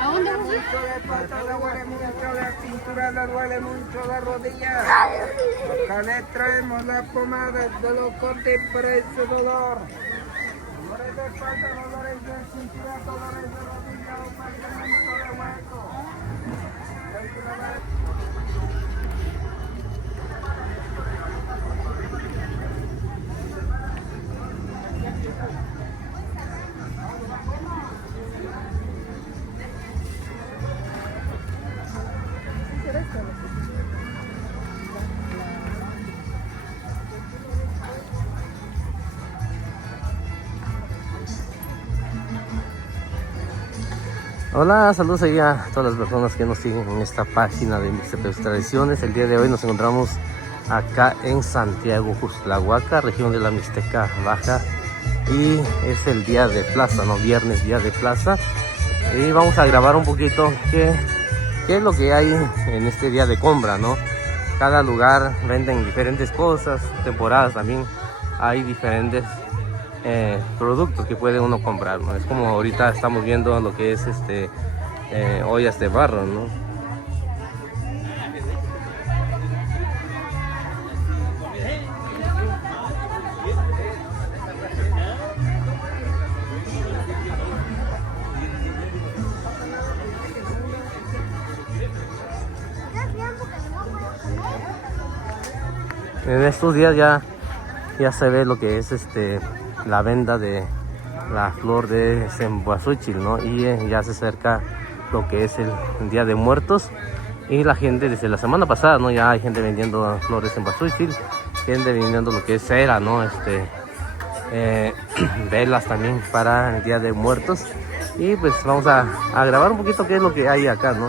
¿A dónde voy? Mucho de pata, le huele mucho la cintura, le duele mucho la rodilla. Acá le traemos la pomada de los cortes para ese dolor. Dolores de espalda, dolores de cintura, dolores de rodilla, aparcamiento de hueco. Hola, saludos ahí a todas las personas que nos siguen en esta página de Mixtepec Tradiciones. El día de hoy nos encontramos acá en Santiago, Juztlahuaca, región de la Mixteca Baja. Y es el día de plaza, ¿no? Viernes, día de plaza. Y vamos a grabar un poquito qué es lo que hay en este día de compra, ¿no? Cada lugar venden diferentes cosas, temporadas también hay diferentes productos que puede uno comprar, ¿no? Es como ahorita estamos viendo lo que es ollas de barro, ¿no? En estos días ya se ve lo que es la venda de la flor de cempasúchil, ¿no? Y ya se acerca lo que es el Día de Muertos, y la gente desde la semana pasada, ¿no? Ya hay gente vendiendo flores de cempasúchil, gente vendiendo lo que es cera, ¿no? Velas también para el Día de Muertos. Y pues vamos a grabar un poquito qué es lo que hay acá, ¿no?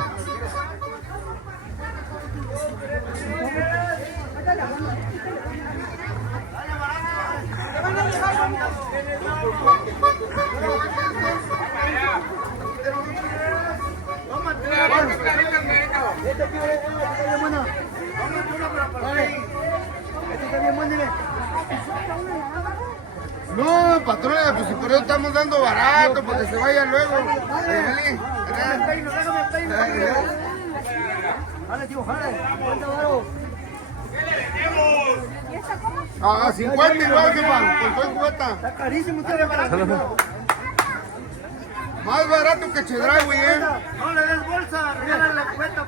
No, patrona, pues si por eso estamos dando barato, porque se vaya luego. Ah, 50 igual, jefa, con todo el cubeta. Está carísimo, usted más barato que Chedraui, No le des bolsa, regálale la cubeta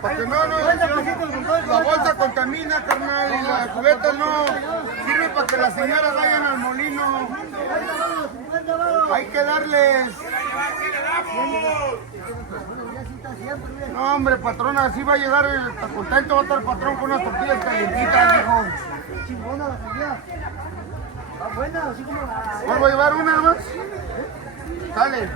para que no, la bolsa contamina, carnal, y la cubeta no sirve para que las señoras vayan al molino. Hay que darles. No, hombre, patrona, así va a llegar, está contento va a estar el patrón con unas tortillas calientitas, hijo. Chingona la comida. Está buena, así como la... ¿Vuelvo a llevar una más? Dale.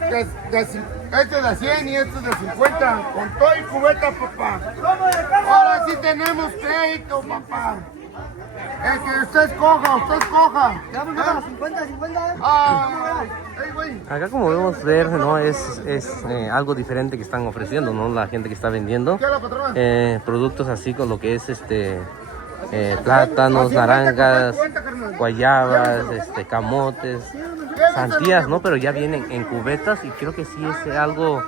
Este es de 100 y este es de 50. Con todo y cubeta, papá. Ahora sí tenemos crédito, papá. El que usted escoja. ¿Ah? 50. Acá, como podemos ver, ¿no? Es algo diferente que están ofreciendo, ¿no? La gente que está vendiendo productos así con lo que es plátanos, naranjas, guayabas, camotes, sandías, ¿no? Pero ya vienen en cubetas, y creo que sí es algo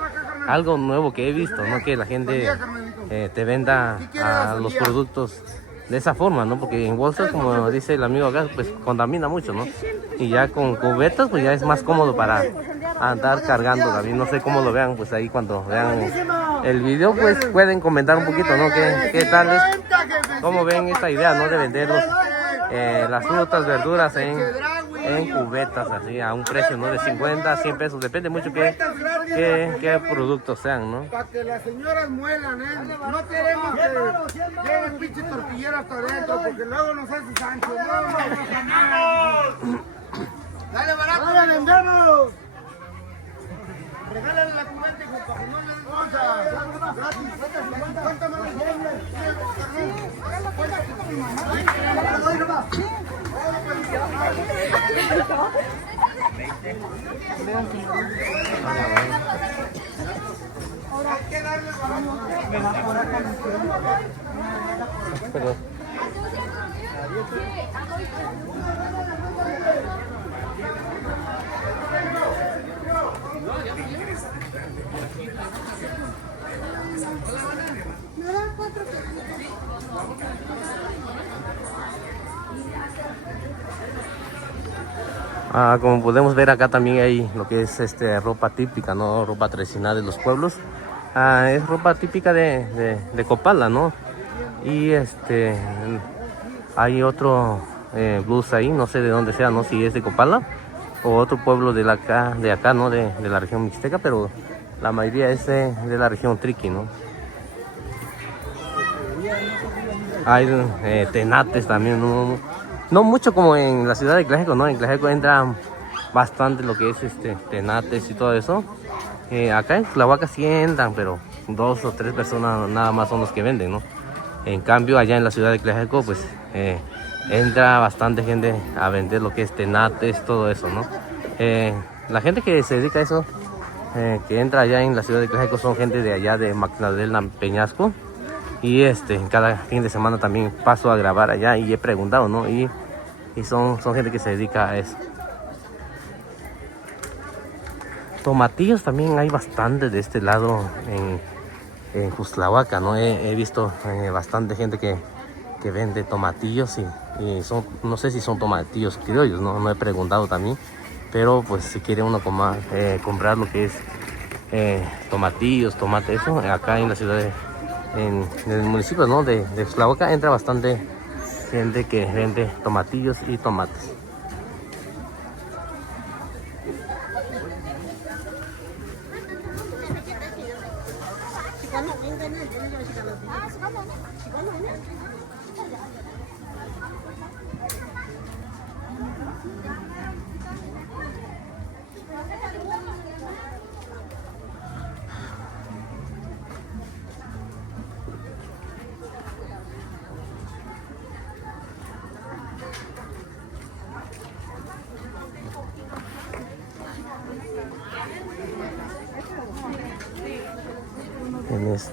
nuevo que he visto, ¿no? Que la gente te venda a los productos de esa forma, ¿no? Porque en bolsas, como dice el amigo acá, pues contamina mucho, ¿no? Y ya con cubetas, pues ya es más cómodo para andar cargando también. No sé cómo lo vean, pues ahí cuando vean el video, pues pueden comentar un poquito, ¿no? ¿Qué tal es? ¿Cómo ven esta idea, no? De vender las frutas, verduras en cubetas, así, a un precio, ¿no? De 50 a 100 pesos. Depende mucho qué productos sean, ¿no? Para que las señoras muelan, No queremos que lleguen pinche tortillera hasta adentro, porque luego nos hace Sancho. ¡Dale, barato! ¡Dale, vendemos! Regálale la cubeta, hijo, para que no le des bolsa. Gratis. Cuéntame los hay que darle Perdón. Como podemos ver acá también hay lo que es ropa típica, ¿no? Ropa tradicional de los pueblos. Es ropa típica de Copala, ¿no? Y hay otro blusa ahí, no sé de dónde sea, no si es de Copala o otro pueblo de acá, ¿no? De la región mixteca, pero la mayoría es de la región Triqui, ¿no? Hay tenates también, ¿no? no mucho como en la ciudad de Tlajeco, ¿no? En Tlajeco entra bastante lo que es tenates y todo eso. Acá en Tlahuaca sí entran, pero 2 o 3 personas nada más son los que venden, ¿no? En cambio allá en la ciudad de Tlajeco pues entra bastante gente a vender lo que es tenates, todo eso, ¿no? La gente que se dedica a eso, que entra allá en la ciudad de Tlajeco, son gente de allá de Magdalena Peñasco. Y cada fin de semana también paso a grabar allá y he preguntado, ¿no? Y son gente que se dedica a eso. Tomatillos también hay bastante de este lado en Juztlahuaca, ¿no? He visto bastante gente que vende tomatillos y son, no sé si son tomatillos criollos, no he preguntado también, pero pues si quiere uno comprar lo que es tomatillos, tomate, eso, acá en la ciudad en el municipio, ¿no? de Juztlahuaca entra bastante gente que vende tomatillos y tomates.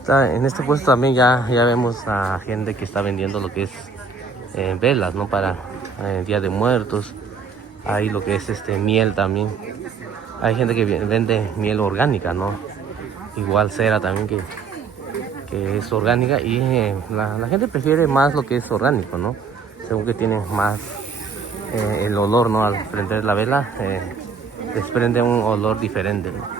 En este puesto también ya vemos a gente que está vendiendo lo que es velas, ¿no? Para Día de Muertos. Hay lo que es miel también. Hay gente que vende miel orgánica, ¿no? Igual cera también que es orgánica. Y la gente prefiere más lo que es orgánico, ¿no? Según que tiene más el olor, ¿no? Al prender la vela desprende un olor diferente, ¿no?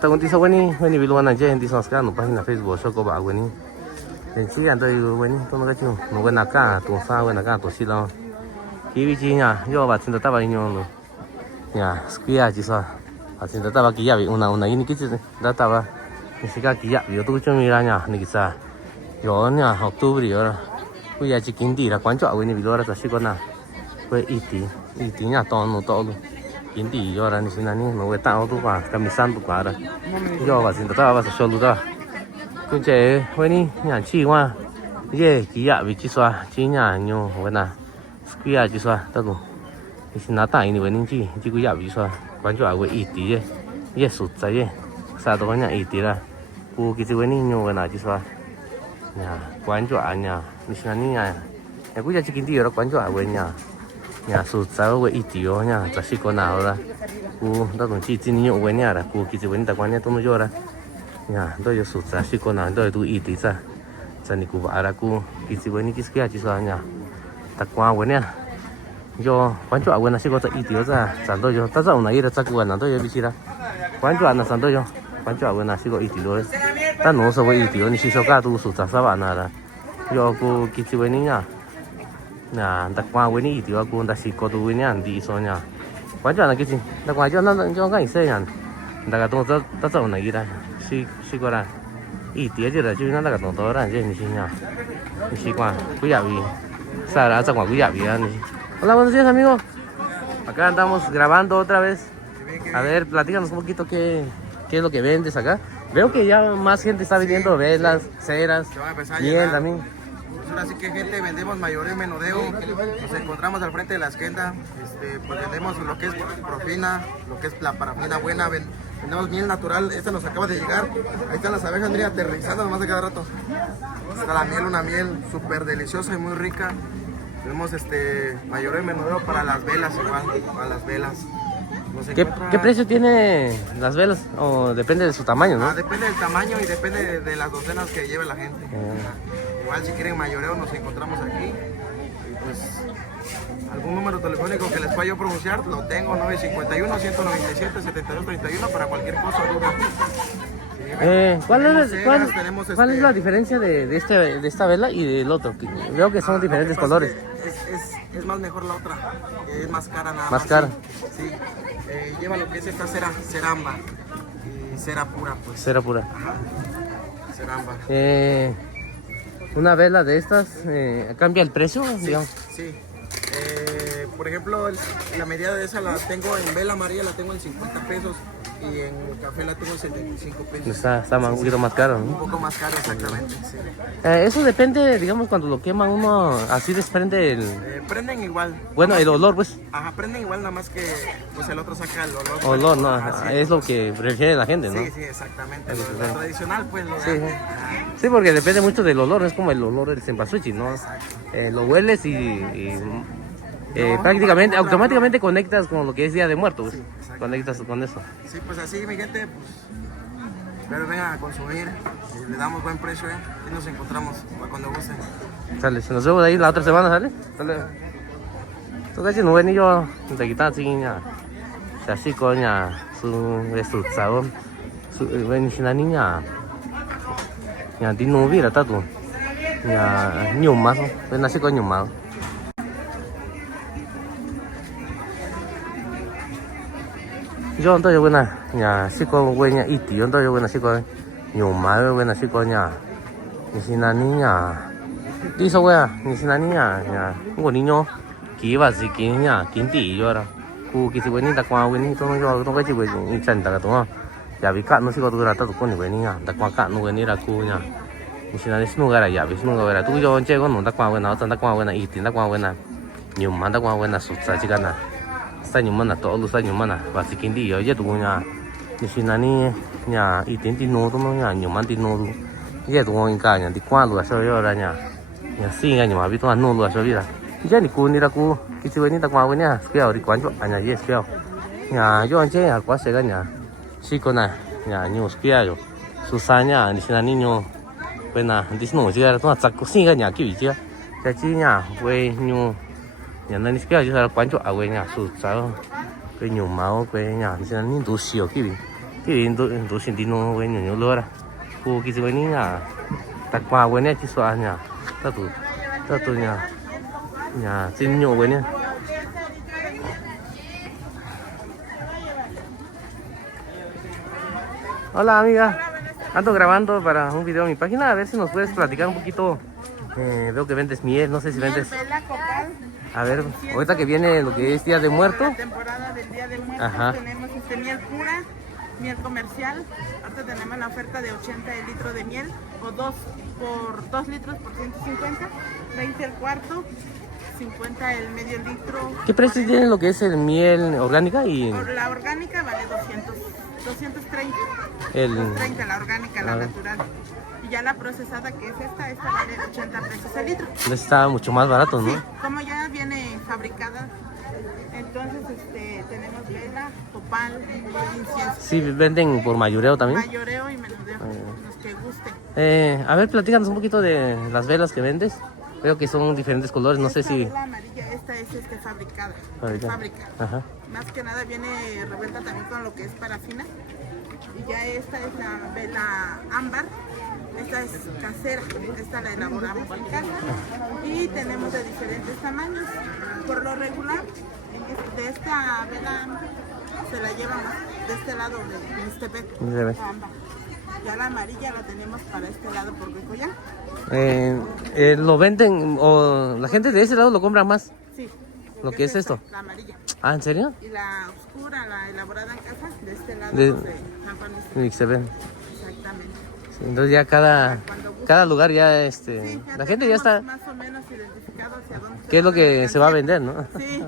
Taguntiso weni biluana je hindi sanskar no página Facebook soko ba weni. Denchi ando weni to no gachu no wen acá to sa wen acá to silo. Kiwi chi nya yo ba tsinda ta ba inyo no. Ya skia ji sa. Tsinda ta ba ki ya bi una ini ki da ta ba. Ni sika ki ya yo tu chu mi ra nya ni ki sa. Yo nya octubre yo. Ku ya chi kin di ra kwan cho weni biluara ta siko na. Ku iti nya to no to lu. Hindi yo ra ni sinani no we ta tu pa kamisan tu pa ra yo ba sin ta ba so lu da kun che we ni nya chi wa ye ki ya bi chi swa chi nya nyo we na skia chi swa ta lu ni sin na ta ni we ni chi ku ya bi swa quan cho we i ti ye su za ye sa do nya i ti ra ku ki chi we ni nyo we na chi swa nya quan cho nya ni sinani nya ku ya chi kin di yo quan cho we nya nhà sụt sáu với ít tiêu nha, chắc sẽ có nào ra, cô đó cũng chỉ tin nhiều với nhà ra, cô chỉ với ta quan nhà tôi nói cho ra, nhà tôi giờ sụt chắc sẽ có nào, tôi tu ít tí sa, cho nên cô bảo ra cô chỉ với những cái kia chỉ sao nhà, ta quan với nhà, do quan trọng với nó sẽ có ít tiêu ra, sản tôi cho ta giàu này là chắc quan là tôi giờ bị gì ra, quan trọng là sản tôi cho, quan trọng với nó sẽ có ít tiêu đấy, ta nói số với ít tiêu,你是说cả tu sụt chắc sao bạn ra, do cô chỉ với những nhà. Nè, đặt qua với ní thì cô đặt xịt có tu với nhá, đi số nhá. Quan trọng là cái gì? Đặt qua cho nó cho cái xe nhá. Đặt cái东西它走哪一带？习惯了，一叠着的就那个东西了，这你信呀？你习惯？不要比，啥啦？这管不要比啊你。Hola, buenos días, amigo. Acá andamos grabando otra vez. A ver, platícanos un poquito qué es lo que vendes acá. Veo que ya más gente está vendiendo velas, ceras, miel también. Así que gente, vendemos mayoreo y menudeo, nos encontramos al frente de la esquina, pues vendemos lo que es profina, lo que es la parafina buena, vendemos miel natural, esta nos acaba de llegar, ahí están las abejas, mira, aterrizando nomás de cada rato, está la miel, una miel súper deliciosa y muy rica, tenemos mayoreo y menudeo para las velas igual, para las velas. ¿Qué precio tiene las velas? O depende de su tamaño, ¿no? Depende del tamaño y depende de las docenas que lleve la gente. Igual si quieren mayoreo nos encontramos aquí. Y pues algún número telefónico que les pueda yo pronunciar, lo tengo, 951-197-7231 para cualquier cosa o duda. ¿Cuál es la diferencia de esta vela y del otro? Veo que son diferentes colores. Es más mejor la otra, es más cara nada más. ¿Más cara? Sí. Lleva lo que es esta cera ámbar. cera pura, pues. Cera pura. Cera ámbar. Una vela de estas cambia el precio, Sí, digamos. sí. Por ejemplo, la medida de esa la tengo en vela amarilla, la tengo en 50 pesos. Y en café la tengo en 75 pesos. Está un poquito más caro, Un ¿no? poco más caro, exactamente. Sí. Eso depende, digamos, cuando lo quema uno, así desprende el... Prenden igual. Bueno, el olor, pues. Ajá, prenden igual, nada más que pues el otro saca el olor. Olor, ¿no? Ajá, sí. Es lo que prefiere la gente, ¿no? Sí, sí, exactamente. Lo tradicional, pues, lo de Sí, antes. sí. Ajá. Sí, porque depende mucho del olor, es como el olor del cempasúchil, ¿no? Lo hueles prácticamente, automáticamente conectas con lo que es Día de Muertos, pues. exacto. Conectas con eso. Sí, pues así, mi gente, pues, espero vengan a consumir y le damos buen precio, y nos encontramos para cuando gusten. Sale, nos vemos ahí la otra semana, ¿sale? Sale. Tú casi no ven ni yo, te quitan así, ya. Así con ya, su sabor, ven si la niña, ya, di no vi la tatu, ya, ni un mazo, ven así con ni un mazo. Yo entonces buena, ya, así con buena iti, yo entonces buena así con ni un mazo, buena así con ya, ni si la niña. Dice, wea, ni si la niña, ya, un niño que iba así, que ya, quien ti yo era, que si venía, ta cuando venía, todo yo, no que si venía, y chanta que todo, ya vi que no sé cuánto era todo con venía, ta cuando no venía era cuña, ni si la niña no era ya, ves no era, tú yo en chego no, ta cuando venía, ta cuando venía, y ta cuando venía, ni un man, ta cuando venía, susta chica na, está ni un man, todo lo está ni un man, va si quien ti yo, ya tú ya, ni si la niña, ya, y ti no, tú no ya, ni un man ti no, ya tú en caña, ti cuando lo hace yo era ya. Ya sí, año más habitual no lo hace vida. Ya ni cu ni la cu, que si venía ta cuando venía, feo, y cuando aña yes feo. Ya yo anche a cuase gaña. Sí con ya ni uspia yo. Susana ni si la niño, buena, disno, si era toda saco sí gaña que vicia. Ya chiña, güey, ñu. Ya no ni uspia yo era cuando a güey ya susao. Que ñu mao, güey ya, ni si la niño dusio que vi. Que vi do sin dino güey ñu lora. Cu que si venía ta cuando venía chi suaña. Tatu ya, sin niño bueno. Hola amiga, ando grabando para un video en mi página, a ver si nos puedes platicar un poquito. Veo que vendes miel, no sé si vendes. Vela, copal. A ver, ahorita que viene lo que es Día de Muerto. La temporada del Día del Muerto. Ajá. Tenemos miel pura, miel comercial. Ahorita tenemos la oferta de 80 el litro de miel o 2 por 2 litros por 150, 20 el cuarto, 50 el medio litro. ¿Qué precio tiene lo que es el miel orgánica y La orgánica vale 230. el 30 la orgánica, la natural. Y ya la procesada que es esta vale 80 pesos el litro. está mucho más barato, ¿no? Sí, como ya viene fabricada, entonces tenemos vela, copal, incienso, Sí, venden por mayoreo también. mayoreo y menudeo, los que gusten. A ver, platícanos un poquito de las velas que vendes. Veo que son diferentes colores, no sé Esta si... vela amarilla, esta es fabricada, Fabricada. fábrica. Ajá. Más que nada viene revuelta también con lo que es parafina. Y ya esta es la vela ámbar. Esta es casera, esta la elaboramos en casa y tenemos de diferentes tamaños. Por lo regular, de esta vela ámbar se la lleva más de este lado de este ve. ámbar. Ya la amarilla la tenemos para este lado por Becoyán. Lo venden, o la gente de ese lado lo compra más. Sí. ¿Lo que es esta, esto? La amarilla. Ah, ¿en serio? Y la oscura, la elaborada en casa, de este lado De- de San Francisco. Y se ven. Exactamente. Sí, entonces ya cada lugar ya, Sí, la gente ya está... más o menos identificado hacia dónde ¿Qué es lo va que la se va a mercancía. vender, no? Sí,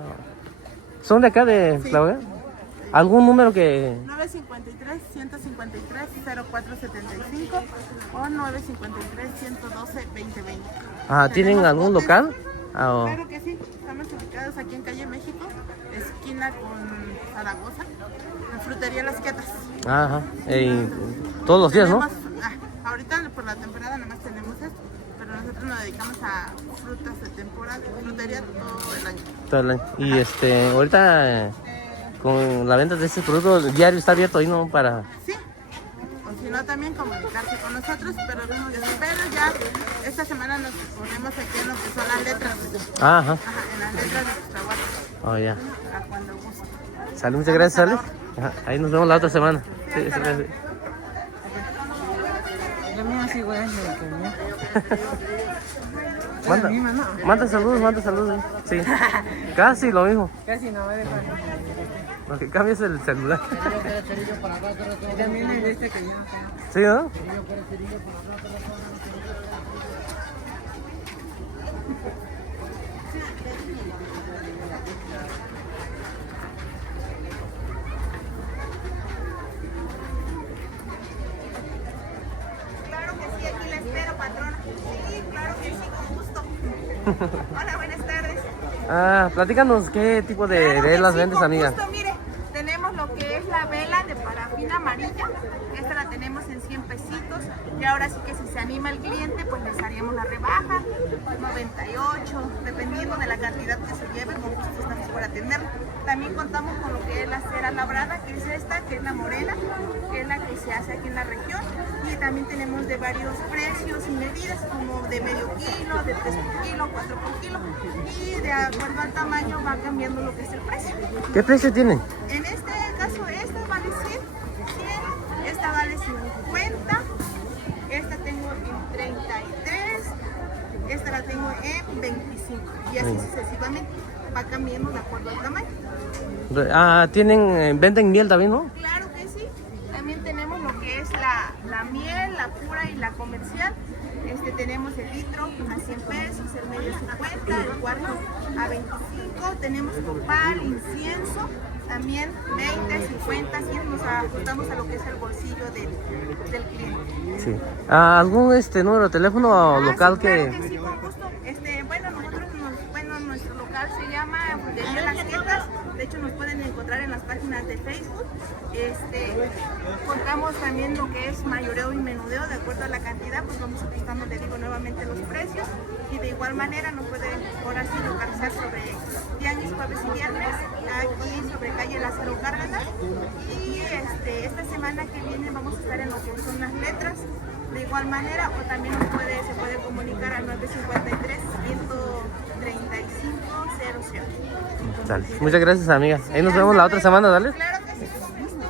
¿Son de acá de Sí. Tlahuaca? ¿Algún número que...? 953-153-0475 o 953-112-2020. Ah, ¿tienen Tenemos algún botes. local? Ah, o- Claro que sí, estamos ubicados aquí en Calle México, esquina con Zaragoza, en Frutería Las Quietas. Ajá. Todos los días, ¿no? Ahorita por la temporada nada más tenemos esto, pero nosotros nos dedicamos a frutas de temporada, frutería todo el año. Todo el año. Y ahorita con la venta de este producto, el diario está abierto ahí, ¿no? Para... Sí, o si no también comunicarse con nosotros, pero ya esta semana nos ponemos aquí en lo que son las letras. Ajá. Ajá, en las letras de Cuchahuato, Oh, ya. para cuando guste. Sale, muchas gracias, Ale. Ajá, ahí nos vemos la otra semana. Sí, sí, sí. Manda saludos. Sí. Casi lo mismo. Casi no me dejan. Lo que cambia es el celular. Y también el que yo. ¿Sí, no? Claro que sí, aquí la espero, patrona. Sí, claro que sí, con gusto. Hola, buenas tardes. Platícanos qué tipo de Claro que velas sí, vendes, con amiga. gusto, mire, tenemos lo que es la vela de parafina amarilla. Esta la tenemos en 100 pesitos. Y ahora sí que si se anima el cliente, pues les haríamos la rebaja, 98, dependiendo de la cantidad que se lleve, con gusto estamos por atenderlo. También contamos con lo que es la cera labrada, que es esta, que es la morena, que es la que se hace aquí en la región. Y también tenemos de varios precios y medidas, como de medio kilo, de 3 por kilo, 4 por kilo. Y de acuerdo al tamaño va cambiando lo que es el precio. ¿Qué precio tienen? En este caso, esta vale 100, esta vale 50, esta tengo en 33, esta la tengo en 25 y así sucesivamente. Va cambiando de acuerdo al tamaño. Venden miel también, ¿no? Claro que sí. También tenemos lo que es la miel, la pura y la comercial. Tenemos el litro a 100 pesos, el medio 50, el cuarto a 25. Tenemos copal, incienso, también 20, 50, 100. Nos ajustamos a lo que es el bolsillo del cliente. Sí. ¿Algún número de teléfono local sí, que...? Claro que sí, con gusto. Nuestro local se llama Frutería Las Quietas. De hecho, nos pueden encontrar en las páginas de Facebook. Contamos también lo que es mayoreo y menudeo. De acuerdo a la cantidad, pues vamos ajustando, le digo nuevamente, los precios. Y de igual manera nos pueden ahora sí localizar sobre tianguis, jueves y viernes, aquí sobre calle Lázaro Cárdenas. Y esta semana que viene vamos a estar en lo que son las letras. De igual manera, o también se puede comunicar al 953 135 00. Dale. Muchas gracias, amiga. Ahí nos vemos la otra semana, dale. Claro que sí, con gusto.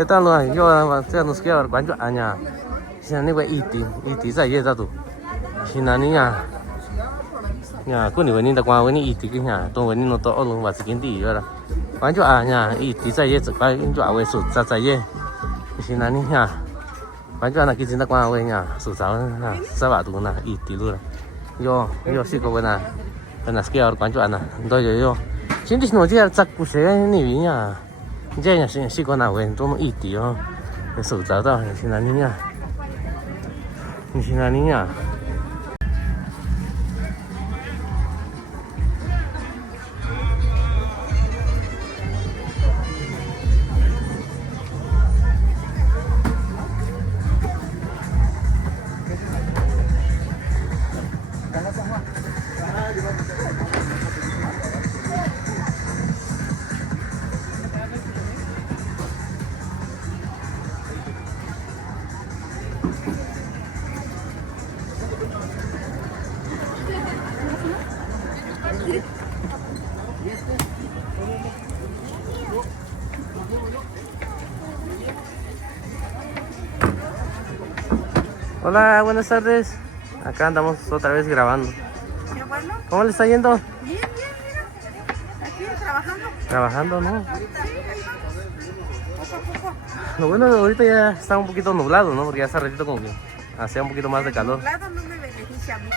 Ito lo yo saya nos kaya banyak anya. Sini gua iti saya satu. Sini nya aku ni wani tak kau wani iti kaya. Tuh wani noto orang masih kinti ya. Banyak anya iti saya cepat itu awal susah saya. Sini nya banyak anak kita tak kau wani susah na sebab tu na iti lu. Yo sih kau wani kaya banyak anak. Doy yo. Sini semua dia tak pusing ni binya.这样是过哪位？多么异地哦，手找到你去哪里呀？你去哪里呀？ Hola, buenas tardes. Acá andamos otra vez grabando. Qué bueno. ¿Cómo le está yendo? Bien, mira. Aquí trabajando. Trabajando, ¿no? Sí, poco a poco. Lo bueno de ahorita ya está un poquito nublado, ¿no? Porque ya hace ratito como que hacía un poquito más de calor. Nublado no me beneficia a mí.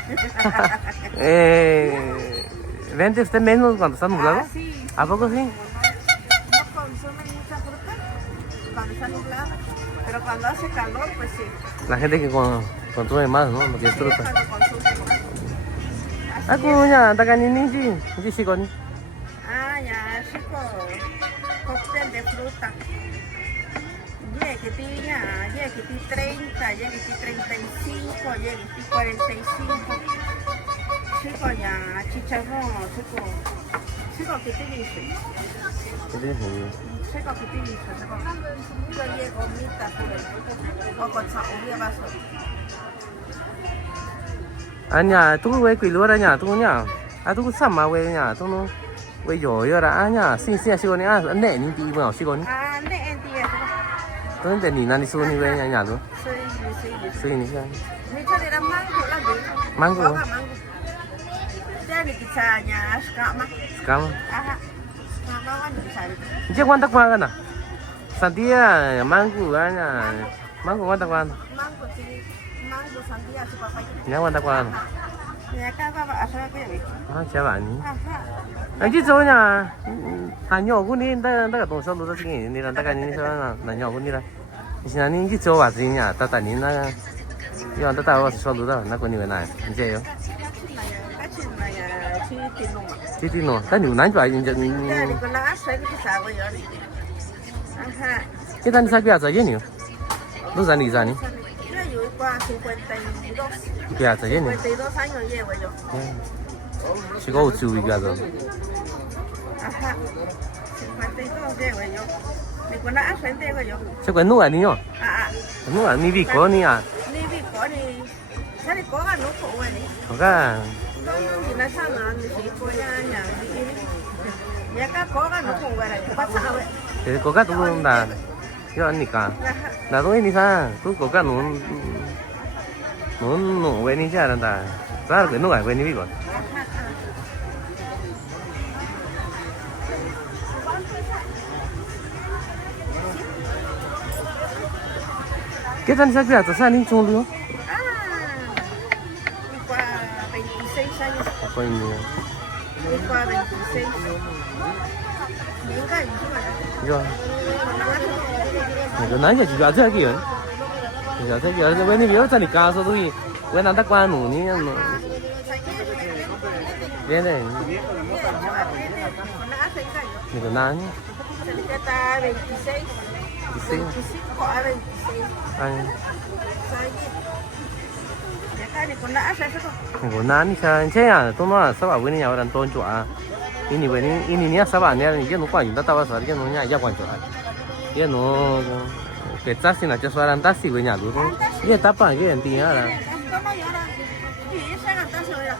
¿Vende usted menos cuando está nublado? Sí. ¿A poco sí? está nublado. Pero cuando hace calor, pues sí. La gente que consume más, ¿no? Lo que Sí, disfruta. cuando consume más. Ah, ¿cómo ya? ¿Está caninini? ¿Qué chico ni? Ah, ya, chico. Cóctel de fruta. Lleguiti 30, lleguiti 35, lleguiti 45. Chico, ya, chicharrón, chico. Chico, ¿qué te dice? ¿Qué tienes ahí? Chico, ¿qué te dice? Chico, yo llego mitad por el. O con sabor, vaso. Aña, tú ve quỷ lúa nha, tú nha. À, tú sắm mà về nha, tú nó về rồi rồi à nha, xin xin xin con nha, nè ní đi mà xin con. Ah, ne, entiendo. Tú để ní nani xin đi về nha nha tú. Sí. Xin ní sao? Mi cho era mango la de. Mango. Mango. Ya ni kita nya skama. Sekarang. Aha. Skama wan ni cari. Chứ quan tắc quan cái nào? Santia mango nha. Mango quan tắc quan. Mango si mango sandia si papai. Nhá quan tắc quan. Ya ka ba asa ke ni. À, chả bạn nhỉ. Aha. Anh chứ sao nha? Anh nhỏ cũng đi, ta cái东西都是给你，让大家你说那nhỏ cũng đi ra.现在你去做啥子呀？ta你那，要ta我说路的，那个你们来，你这有？ Kachin na ya chi tinong. 这点喏，但你难做，人家 Ya ni ko na asa ke sa ba yon. Aha. 这单你才不要做嘢呢？都是你做呢？ Ya yo qua 52. 不要做嘢呢？ 52 años llevo yo. 是个注意不要做。 Ajá. 52 llevo yo. Ni ko na asa llevo yo. 这个弄啊你哟， Ah, 弄啊你比过你啊？ ni bi ko ni. Sa ni ko ga no ko wa ni. 我看 No, na sa na ni si ko ya nya ni. Ya ka ko ga no ko wa ra. Pa sa we. 这国家都弄的，要你干， Ajá. 那东西你看，都国家弄为你家人的，咱个弄啊为你比过。 ¿Qué tal esa piazza? ¿Sa ni chulo? Ah. Y qua 26 años. Pues Y qua 26. Ni ga yi ma. yo, yo nãy giờ chỉ bảo thế kìa, giờ thế kìa, bên này biểu cho你casa thôi, bên nào ta qua nụ ní, bên này,你个男， Está 26. 对， 25 a 26. 哎， Ya ka ni ko na asa sa ko. 你个男，你看这样，都那啥吧，为你要人多做啊，ini为你，你啥吧，你你这弄关于到到啥，这弄伢也关做啊，这弄给扎心了，就说人扎心为伢路，也打扮给人低下了， Tama yo na. Bi sa ka ta sa ya.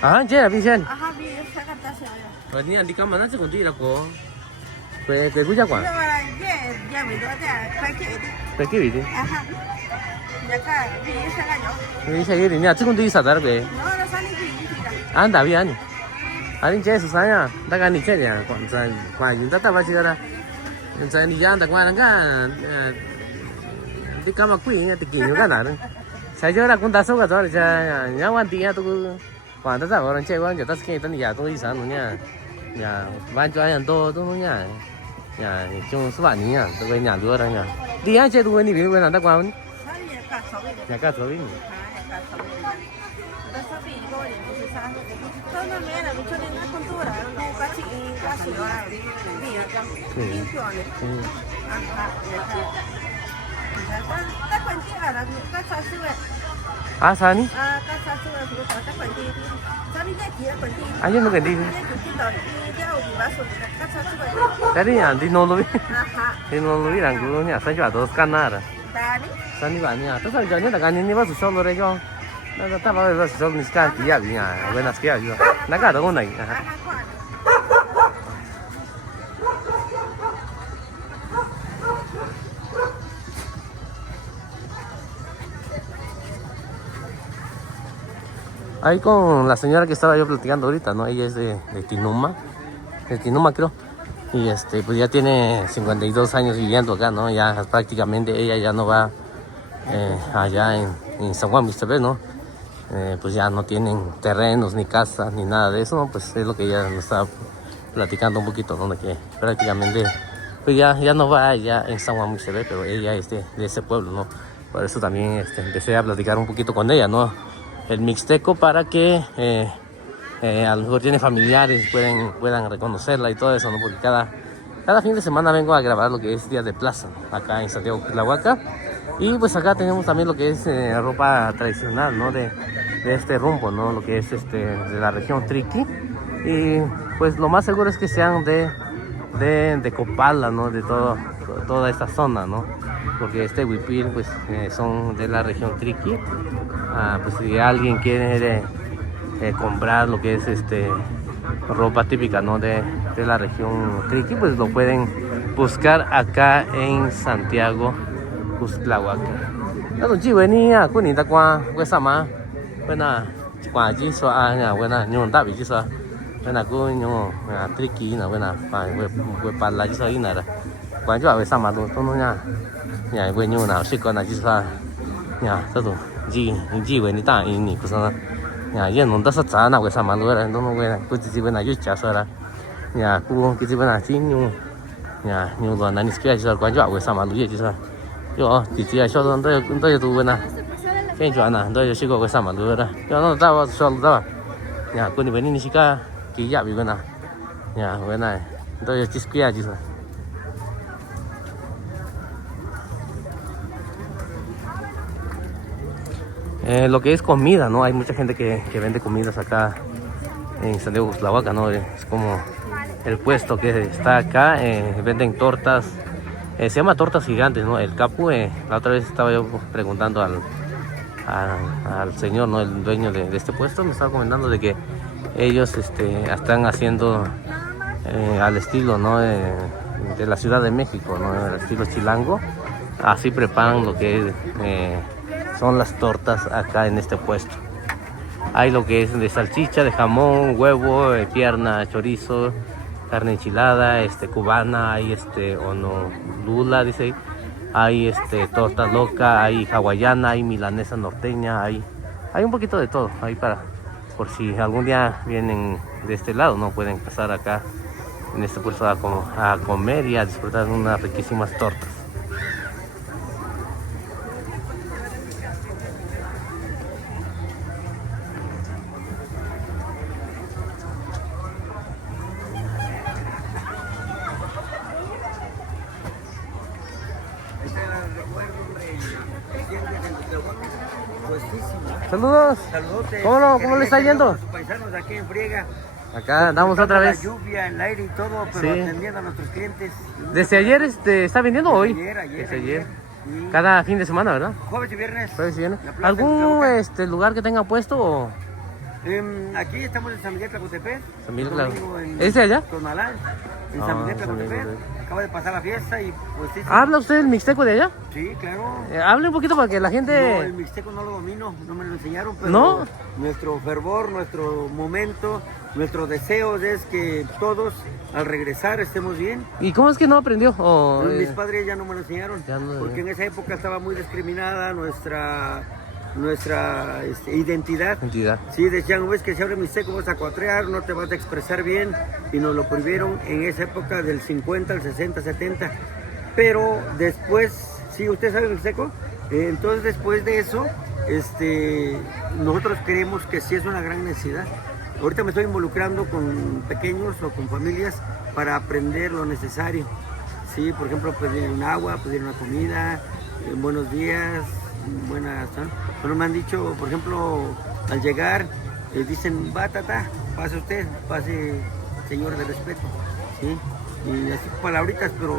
啊，这也比先。 Aha, bi sa ka ta sa ya. Rồi đi ăn đi cắm mà nó sẽ còn đi là cô về về cuối chắc Yo quả ya mi do ta ka ke di. về cái gì đi Aha. Ya ka bi sa ka yo. đi xe cái gì nha chứ còn đi sao ra về No, no sa ni bi ta. ăn đào ăn anh chơi số sáng nha đại概你这点管在管人家大把车了在你家的管那个đi cắm mà quỷ nghe thì kỹ nhiều cái nào đó sai chứ là cũng ta số cái đó là chơi nhà quan tiền tôi quản ta ra vào chơi quan giờ ta sẽ tới nhà tôi đi sáng luôn nha nhà ban cho anh tôi nha nhà chung số bạn nhỉ tôi về nhà đua đây nha đi ăn chơi tôi đi về bên nào ta quan Sa ni ya ka sa we. nhà cá sấu đi Ta sa bi go ni ko sa. To na me na mi cho ni na cultura, no ka chi ka si yo ra. Bi ya ka. Limpio ni. Aha. Ya ka. Ya ka. Ta cuenti ara ka sa su we. à sao ni Ah, ka sa su we ko ta cuenti. Sa ni ya ki ya cuenti. anh nhớ nó cái đi cái đi nhà đi nôn luôn đi nôn luôn rằng cứ nhà sáng cho tôi scan ra sáng đi bạn nhà tất cả giờ nhất là cái như vậy số rồi đấy cho nó ta bảo là số mình scan tí à bị nhà bên nào scan chưa nó cả đó con này ahí con la señora que estaba yo platicando ahorita, ¿no? Ella es de Tinuma creo. Y pues ya tiene 52 años viviendo acá, ¿no? Ya prácticamente ella ya no va allá en San Juan Mixtepec, ¿no? Pues ya no tienen terrenos, ni casas, ni nada de eso, ¿no? Pues es lo que ella nos estaba platicando un poquito, ¿no? De que prácticamente pues ya no va allá en San Juan Mixtepec, pero ella es de ese pueblo, ¿no? Por eso también empecé a platicar un poquito con ella, ¿no? El mixteco, para que a lo mejor tiene familiares, puedan reconocerla y todo eso, ¿no? Porque cada fin de semana vengo a grabar lo que es Día de Plaza, ¿no? Acá en Santiago Cuitlahuaca. Y pues acá tenemos también lo que es ropa tradicional, ¿no? De este rumbo, ¿no? Lo que es de la región Triqui. Y pues lo más seguro es que sean de Copala, ¿no? De toda esta zona, ¿no? Porque huipil pues son de la región Triqui. Pues si alguien quiere comprar lo que es ropa típica, ¿no? de la región Triqui, pues lo pueden buscar acá en Santiago Cuitlahuaca. Bueno, chi venía con ni ta kwa sama buena kwa ji so buena nyon ta bi ji so buena ku nyon Triqui na buena pa pa la ji so ina ra kwa jo sama do to no nya we nyon na shi ko na ji so nya to do ji we ni ta ni ku so nya yen non da sa za na we sama lo ra no we na ku ji we na yu cha so ra nya ku ki ji we na ji nyon nya nyon lo na ni skia ji so kwa jo we sama lo ye ji so yo chị cho tôi tu bên nào cái chuyện nào tôi chỉ có cái sản phẩm luôn đó cho nó tao cho tao nhà cô này bên này chỉ có kỹ giả bị bên nào nhà bên này tôi chỉ kia chứ thôi. Lo que es comida, ¿no? Hay mucha gente que vende comidas acá en Santiago Cuitlahuaca, ¿no? Es como el puesto que está acá, venden tortas. Se llama Tortas Gigantes, ¿no? El Capu, la otra vez estaba yo preguntando al señor, ¿no? El dueño de este puesto, me estaba comentando de que ellos están haciendo al estilo, ¿no? De la Ciudad de México, ¿no? El estilo chilango. Así preparan lo que son las tortas acá en este puesto. Hay lo que es de salchicha, de jamón, huevo, pierna, chorizo, carne enchilada, cubana, hay honolula, dice, hay torta loca, hay hawaiana, hay milanesa norteña, hay un poquito de todo, ahí por si algún día vienen de este lado, no pueden pasar acá en este puesto a comer y a disfrutar de unas riquísimas tortas. Saludos. Saludotes. ¿Cómo le está yendo? Los paisanos aquí en friega. Acá andamos otra vez. La lluvia, el aire y todo, pero Sí. atendiendo a nuestros clientes. ¿Desde ayer está vendiendo hoy? Ayer. Desde ayer. Sí. Cada fin de semana, ¿verdad? Jueves y viernes. Jueves y viernes. La plaza ¿Algún de Tlahuaca. lugar que tenga puesto o Aquí estamos en San Miguel Tlacotepec. San Miguel Domingo en ¿Es de allá? Tonalá, en Ah, San Miguel San Miguel. Tlacotepec. Acaba de pasar la fiesta y pues sí. ¿Habla usted el mixteco de allá? Sí, claro. Hable un poquito para que la No, el gente... mixteco no lo domino, no me lo enseñaron, pero ¿No? nuestro fervor, nuestro momento, nuestro deseo es que todos al regresar estemos bien. ¿Y cómo es que no aprendió? O, Mis padres ya no me lo enseñaron, ya no- porque en esa época estaba muy discriminada nuestra identidad. Entidad. Sí, decían, ves que se abre mixteco, vas a cuatrear, no te vas a expresar bien, y nos lo prohibieron en esa época del 50, al 60, 70. Pero después, sí, ¿usted sabe mixteco? Entonces después de eso, nosotros creemos que sí es una gran necesidad. Ahorita me estoy involucrando con pequeños o con familias para aprender lo necesario. Sí, por ejemplo, pedir un agua, pedir una comida, buenos días, buenas, ¿no? Pero me han dicho, por ejemplo, al llegar, dicen, va, tata, pase usted, pase, señor de respeto, ¿sí? Y así palabritas, pero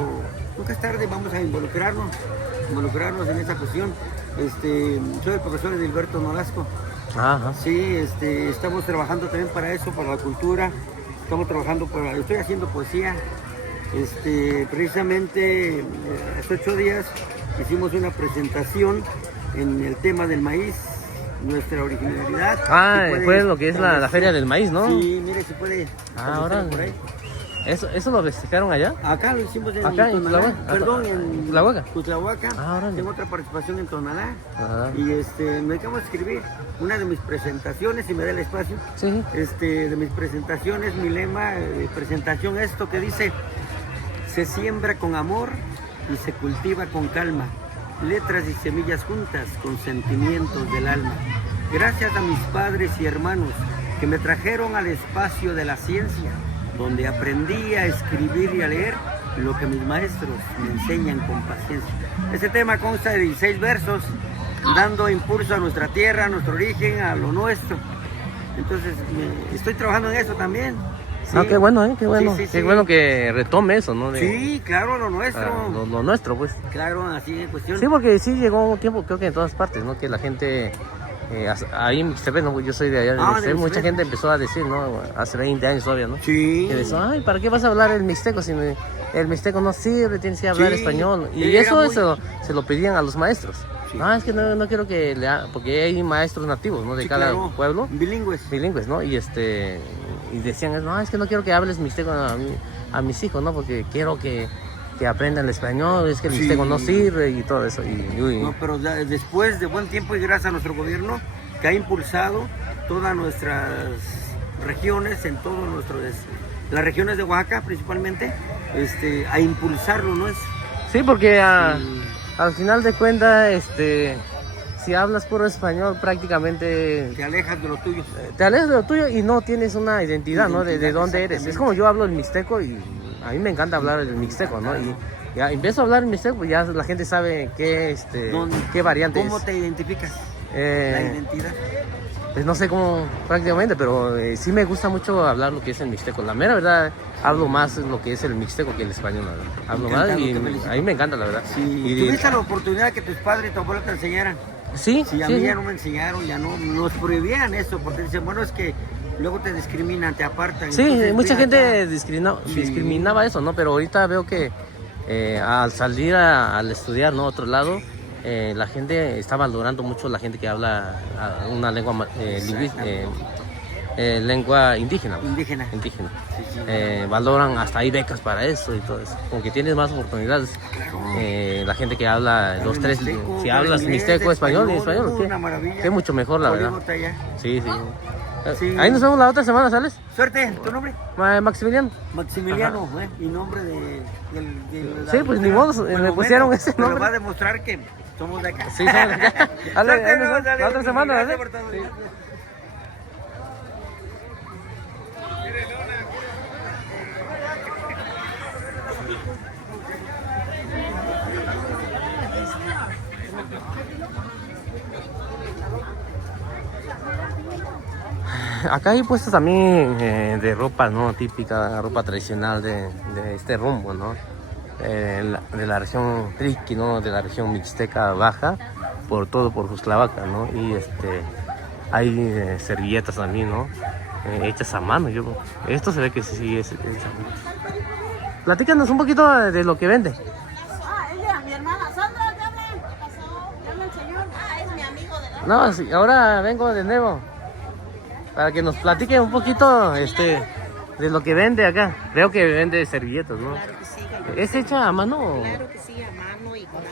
nunca es tarde, vamos a involucrarnos en esa cuestión. Soy el profesor Edilberto Nolasco. Ajá. Sí, estamos trabajando también para eso, para la cultura. Estamos trabajando estoy haciendo poesía. Precisamente hace 8 días hicimos una presentación en el tema del maíz, nuestra originalidad. Fue lo que es la feria del maíz, ¿no? Sí, mire, si puede. Ahora. por ahí. ¿Eso lo festejaron allá? Acá lo hicimos en Acá, en Tonalá. Cuitlahuaca. Perdón, en ¿Cuitlahuaca? Cuitlahuaca. Órale. Tengo otra participación en Tonalá. Ajá. Y me acabo de escribir una de mis presentaciones, si me da el espacio. Sí. De mis presentaciones, mi lema de presentación, esto que dice: Se siembra con amor y se cultiva con calma. Letras y semillas juntas con sentimientos del alma. Gracias a mis padres y hermanos que me trajeron al espacio de la ciencia, donde aprendí a escribir y a leer lo que mis maestros me enseñan con paciencia. Este tema consta de 16 versos, dando impulso a nuestra tierra, a nuestro origen, a lo nuestro. Entonces, estoy trabajando en eso también. Sí. No, qué bueno, qué bueno. Sí, sí, qué sí. bueno que retome eso, ¿no? Sí, claro, lo nuestro. Lo nuestro, pues. Claro, así en cuestión. Sí, porque sí llegó un tiempo, creo que en todas partes, ¿no? Que la gente, ahí en Mixtepec, ¿no? Yo soy de allá de Mixtepec, mucha gente empezó a decir, ¿no? Hace 20 años todavía, ¿no? Sí. Que decía, ay, ¿para qué vas a hablar el mixteco si el mixteco no sirve, tienes que hablar Sí. español? Y Era eso muy- se lo pedían a los maestros. Sí. No, es que no quiero que porque hay maestros nativos, ¿no? De Sí, cada claro. pueblo. Bilingües. ¿No? Y decían, no, es que no quiero que hables mixteco a mis hijos, ¿no? Porque quiero que aprendan el español, es que el Sí. mixteco no sirve y todo eso. No, pero después de buen tiempo y gracias a nuestro gobierno que ha impulsado todas nuestras regiones, en todo las regiones de Oaxaca principalmente, a impulsarlo, ¿no? Sí, porque Sí. al final de cuentas, si hablas puro español, prácticamente Te alejas de lo tuyo. te alejas de lo tuyo y no tienes una identidad, ¿no? De dónde eres. Exactamente. Es como yo hablo el mixteco y a mí me encanta hablar el mixteco, ¿no? Y ya empiezo a hablar el mixteco, pues ya la gente sabe qué variante ¿Cómo es. te identificas? La identidad. Pues no sé cómo prácticamente, pero sí me gusta mucho hablar lo que es el mixteco. La mera verdad, hablo más lo que es el mixteco que el español, la verdad. Hablo más Encantado, y te felicito. a mí me encanta, la verdad. Sí. Y- ¿Tuviste la oportunidad que tus padres y tu abuelo te enseñaran? Sí, Sí, a sí, mí sí. ya no me enseñaron, ya no, nos prohibían eso, porque dicen, bueno, es que luego te discriminan, te apartan. Sí, entonces, mucha ven acá. gente Sí. discriminaba eso, ¿no? Pero ahorita veo que al salir al estudiar, ¿no? Otro lado, la gente está valorando mucho la gente que habla una lengua lengua indígena. Indígena. Indígena. Sí, sí. Valoran, hasta hay becas para eso y todo eso. Como que tienes más oportunidades. La gente que habla los El tres, mixteco, si el hablas inglés, mixteco, español y español, una maravilla. que mucho mejor, la verdad. Políglota ya. Sí, sí. Sí. Ahí nos vemos la otra semana, ¿sales? Suerte, ¿tu nombre? Maximiliano. Maximiliano, y nombre Sí, pues ni modo, me pusieron ese Pero nombre. va a demostrar que somos de acá. Sí, somos de acá. Dale, Suerte, ahí nos vemos dale, la otra semana, gracias ¿vale? por todo, Sí. gracias. Acá hay puestos también de ropa, ¿no? Típica, ropa tradicional de este rumbo, ¿no? De la región Triqui, ¿no? De la región Mixteca Baja, por Justlavaca, ¿no? Y hay servilletas también, ¿no? Hechas a mano, esto se ve que sí es Platícanos un poquito de lo que vende. Ella, mi hermana Sandra, ¿qué hablan? ¿Qué pasó? ¿Qué habla el señor? Es mi amigo de la... No, sí, ahora vengo de nuevo para que nos platique un poquito de lo que vende acá. Veo que vende servilletas, ¿no? Claro que sí, ¿Es hecha a mano? o? claro que sí, a mano y con la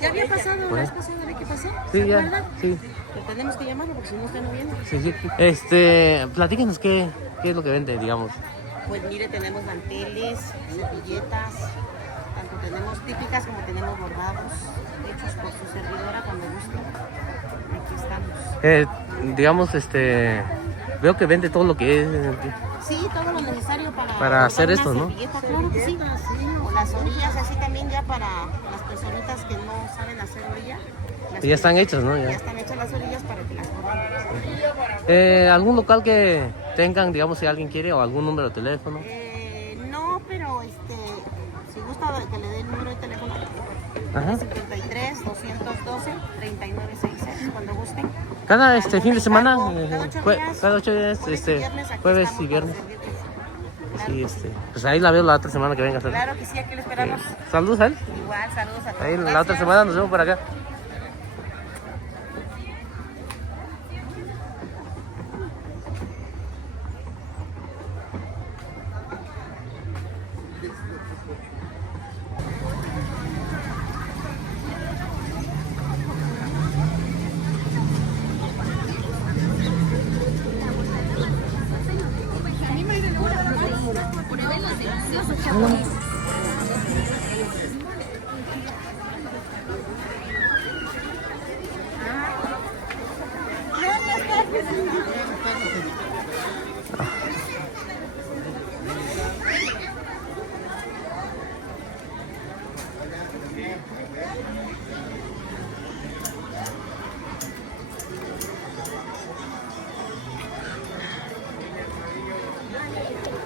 ¿Ya había pasado la vez pasada de qué pasó? Sí, ¿Se ya, acuerdan? sí. Pero tenemos que llamarlo porque si no está no viene. Sí, sí. Platíquenos qué es lo que vende, digamos. Pues mire, tenemos manteles, servilletas, tanto tenemos típicas como tenemos bordados, hechos por su servidora cuando guste. Aquí estamos. Digamos, veo que vende todo lo que es. Sí, todo lo necesario para Para hacer una esto, ¿no? servilleta, claro que sí. O las orillas, así también ya para las personitas que no saben hacer orilla. Ya están hechas, ¿no? Ya Ya. están hechas las orillas para que las corran. ¿Algún local que tengan, digamos, si alguien quiere, o algún número de teléfono? No, pero si gusta que le dé el número de teléfono, Ajá. 53 212 3966, cuando gusten. Cada fin de semana, Cada 8 días, jueves y viernes. Sí, pues ahí la veo la otra semana que venga. Claro que sí, aquí lo esperamos. Saludos a él. Igual, saludos a todos. Ahí la otra Gracias. semana nos vemos por acá.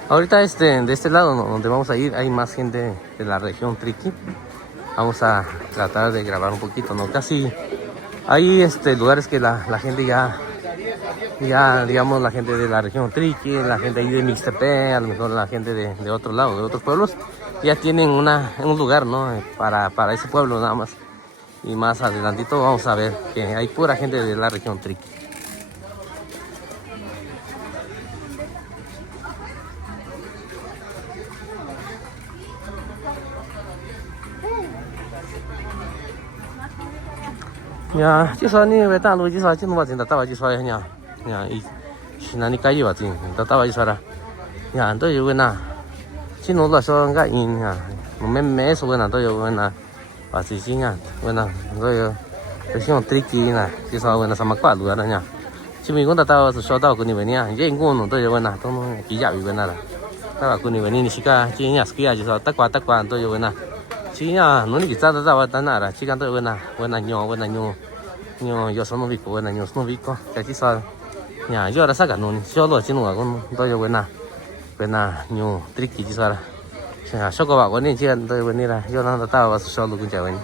Ahorita de este lado donde vamos a ir hay más gente de la región Triqui. Vamos a tratar de grabar un poquito, ¿no? Casi hay lugares que la gente ya digamos la gente de la región Triqui, la gente ahí de Mixtepec, a lo mejor la gente de otro lado, de otros pueblos, ya tienen un lugar, ¿no? Para ese pueblo nada más. Y más adelantito vamos a ver que hay pura gente de la región Triqui. 야, 지사니 왜 다루 지사 진노 맞진 다 따와 지사야 냐. 야, 이 신나니 까지 맞진 다 따와 지사라. 야, 너 요거나. 진노라 소가 인야. 몸매 소거나 너 요거나. 맞지냐. 거나. 너요. región Triqui na. 지사 거나 sama kwa lugar 냐. 지금 이건 다 따와서 쇼다 거니 왜냐. 이제 인고는 또 요거나. 또 기자 이거나라. 따와 거니 왜니 시가 지냐 스키야 지사 딱과 또 요거나. 지야 너는 기자다 따와 따나라. 시간 또 요거나. 거나 뇨 yo sono vico buena yo sono vico que aquí sal ya yo ahora saca no yo lo chino con todo yo buena yo triqui aquí sal ya yo que va con ni chian todo buena yo no estaba vas solo con chaval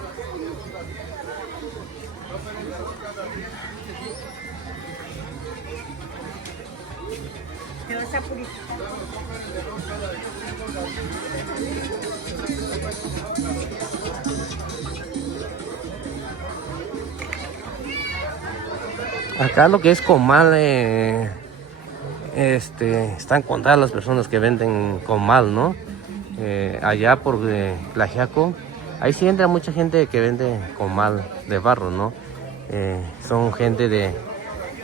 Acá lo que es comal, están contadas las personas que venden comal, ¿no? Allá por Tlaxiaco, ahí sí entra mucha gente que vende comal de barro, ¿no? Son gente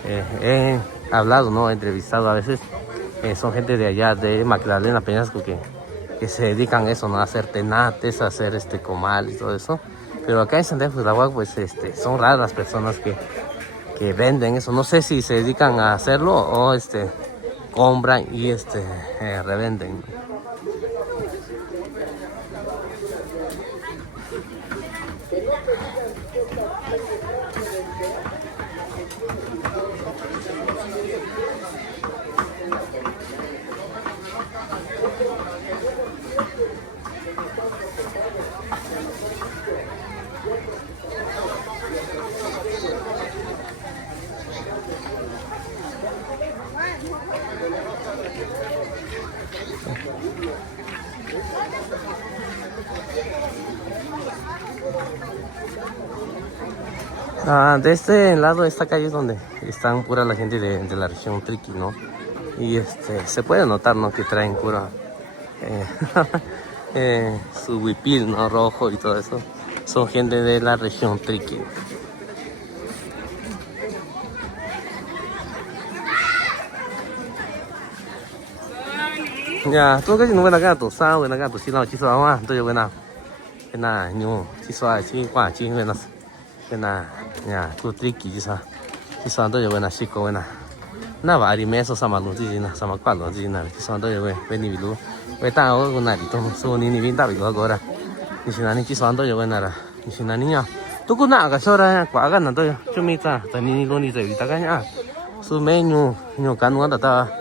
he hablado, ¿no? He entrevistado a veces, son gente de allá, de Magdalena, Peñasco, que se dedican a eso, ¿no? A hacer tenates, a hacer comal y todo eso. Pero acá en Santiago de Tlahuac, pues, son raras las personas que venden eso. No sé si se dedican a hacerlo o compran y revenden. De este lado de esta calle es donde están pura la gente de la región Triqui, ¿no? Y se puede notar, ¿no? Que traen pura su huipil, ¿no? Rojo y todo eso. Son gente de la región Triqui. Ya, tú que si no ven acá, tú sabes, ven acá, tú si no, chiso agua, tú yo ven a, ñu, chiso a, chi, qua, chi, ven a, ya, tú Triqui, chiso ando yo ven a, chico, ven a, na va, ari meso sama lu, chi, na, sama qua lu, chi, na, chiso ando yo ven ni bilu, ven ta, o, con nari, tú, su, ni vin ta bilu agora, ni si nani, chiso ando yo ven a, ni si nani, ya, tú con na, gasora, qua, gana, tú, chumita, ta, ni lu, ni se vita, caña, su menú, ñu, canu, anda, ta,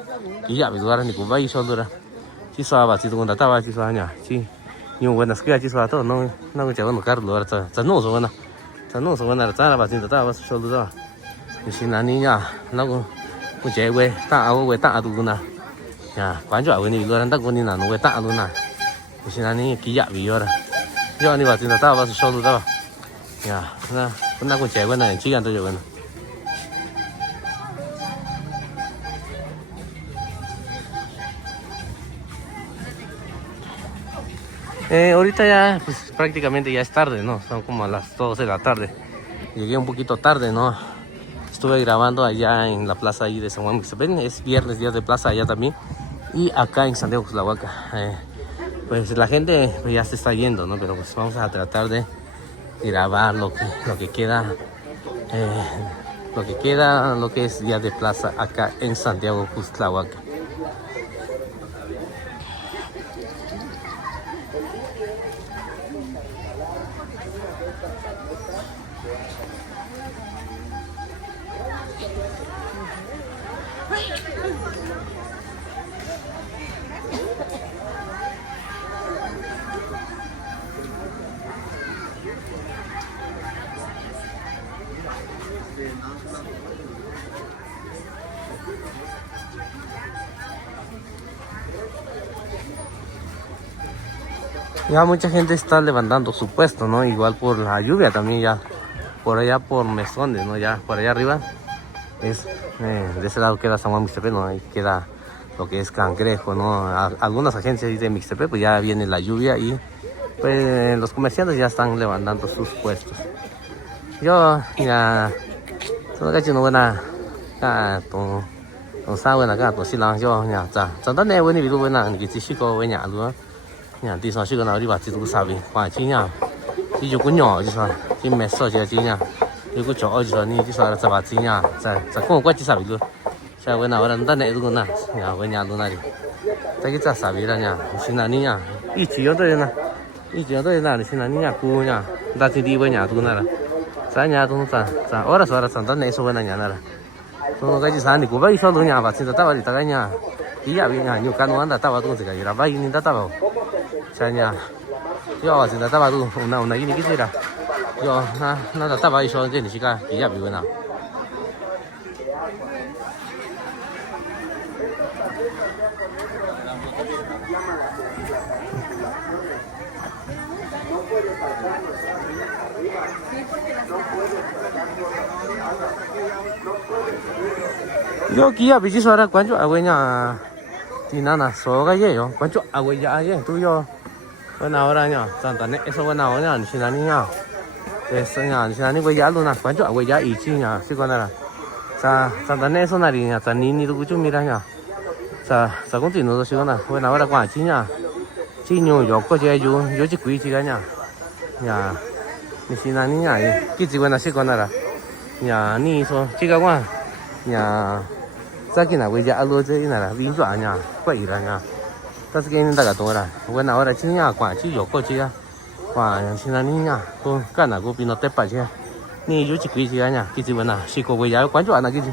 y ya, bilu, ahora, ni cuba, y soldura. Chiso ba chiso con taba chiso nya chi ñu buenas que chiso to no que chavan carlo ahora está no so buena ta ba chiso taba so lu da ni sin nani ya no ku che we ta a we ta du na ya quan jo we ni lo ran ta ku ni na no we ta lu na ni sin nani ki ya bi ahora yo ni ba chiso taba so lu da ya na ku che we na chi gan to yo bueno. Ahorita ya, pues prácticamente ya es tarde, ¿no? Son como a las 12 de la tarde. Llegué un poquito tarde, ¿no? Estuve grabando allá en la plaza ahí de San Juan Mixtepec. Es viernes, día de plaza allá también. Y acá en Santiago de Tlahuac. Pues la gente pues, ya se está yendo, ¿no? Pero pues vamos a tratar de grabar lo que queda. Lo que es día de plaza acá en Santiago de Tlahuac. Ya mucha gente está levantando su puesto, ¿no? Igual por la lluvia también ya. Por allá por Mesones, ¿no? Ya por allá arriba es de ese lado queda San Juan Mixtepec, ¿no? Ahí queda lo que es Cangrejo, ¿no? Algunas agencias de Mixtepec pues ya viene la lluvia y pues los comerciantes ya están levantando sus puestos. Yo ya solo que no buena con sa buena acá pues sí la yo ya tan tan buena vivo buena ni que sí có buena luôn. Nhà đi sang cái nào đi vào thì cũng sao vậy? Phải chứ nhá. Thì dù có nhỏ chứ sao? Thì mẹ sợ chứ nhá. Dù có chỗ chứ sao? Ni chứ sao là sao chứ nhá? Sao không có chứ sao vậy luôn? Sao cái nào là người ta này luôn nè? Nhà với nhà luôn này. Cái sao vậy là nhá? Xin là ni nhá. Ít chiếu thôi nè. Ít chiếu thôi nè. Xin là ni nhá. Cú nhá. Ta chỉ đi với nhà luôn nè. Sao nhà luôn sao? Ora sao là sao ta này số bên nhà nè. Tôi cái gì sao thì cũng vậy sao luôn nhà và xin ta vào đi ta cái nhà. Ý à bị nhà nhiều cái nó đã ta vào tôi sẽ cái gì là vậy nên ta vào. Chanya, yo 진짜 따봐도 오나 이니 기세라. yo 나 따봐 이소 이제 니가 기야 비거나. yo 기야 비지소라 관주 아고냐. Nana soga ye yo pancho agua ya ye tú yo bueno ahora ya santa ne eso bueno ahora ni sina ni ya eso ya ni sina ni voy ya luna pancho agua ya y chi ya sí con nada sa santa ne eso nari ya sa ni tu kuchu mira ya sa con tin no sí con nada bueno ahora con chi ya chi nyo yo ko je yo chi kui chi ga ya ya ni sina ni ya ki chi bueno sí con nada ya ni so chi ga wa ya Saki na weja alo je ina la vin zua nya kwai ra nya ta ske ni da ga to ra we na ora chi nya kwa chi yo ko chi ya kwa chi na ni nya ko ka na go pi no te pa che ni yu chi kwi chi nya ki chi we na shi ko we ya quan zua na ki chi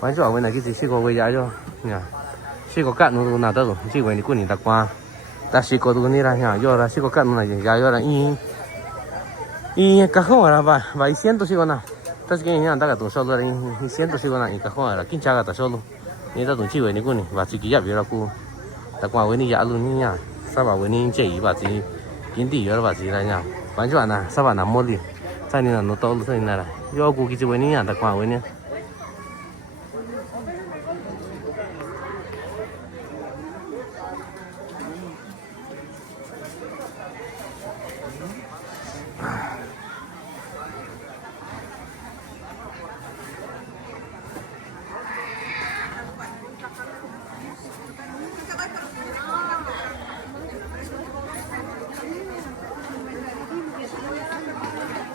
quan zua we na ki chi shi ko we ya yo nya shi ko ka no na da ro chi we ni ku ni da kwa ta shi ko du ni ra nya yo ra shi ko ka no na ya yo ra y cajón ra va 100 shi ko na tất nhiên là ta cả tụng solo đây thì xem tôi xem lại cả khoa là kinh cha cả solo nên ta tụng chi vậy này cũng này và chỉ kia việc là cô ta qua với ni giả luôn nha sao bảo với ni chỉ và chỉ kiến tỷ rồi và chỉ là nha quan trọng là sao bảo nằm mua đi sao nên là nó to luôn thế này là do cô kia với ni nha ta qua với ni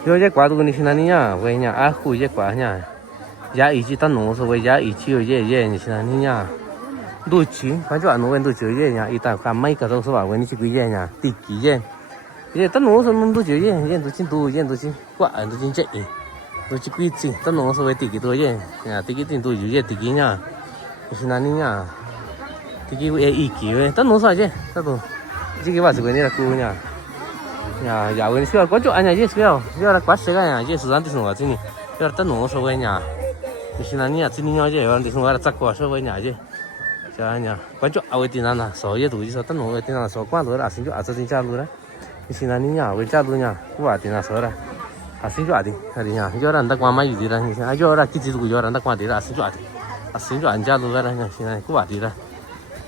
yo ya quả tôi ni xin anh nhá về nhà à khu ya quả nhá giá ý chí tan nổ so với giá ý chí ye ni xin anh nhá đôi chí quan trọng nó bên đôi chí ye nhá ý ta cả mấy cái đâu so bảo với ni chỉ quý ye nhá tỷ ký ye tan nổ so nó đôi chí ye đôi chí quả đôi chí chạy đôi chí quý chí tan nổ so với tỷ ký đôi ye nhá tỷ ký tiền đôi chí ye tỷ ký nhá xin anh nhá tỷ ký ý ký vậy tan nổ sao chứ sao tôi chỉ cái bảo chỉ với ni là cô nhá nhà giàu cái xưa có chỗ anh nhà gì xưa giờ là quá sớm nhà gì sớm thì xong rồi chứ giờ tất nổ số với nhà thì xin anh nhà xin nhau chứ giờ thì xong rồi là chắc quá số với nhà chứ cho nhà có chỗ ao tiền nào số giờ đủ chứ số tất nổ tiền nào số quan rồi là xin chỗ ăn xin cha luôn đấy thì xin anh nhà với cha luôn nhà cũng là tiền nào số ra xin chỗ đi thì nhà giờ là đã qua mấy gì rồi giờ là cái gì cũng giờ là đã qua thì là xin chỗ anh cha luôn ra nhà xin anh cũng là đi ra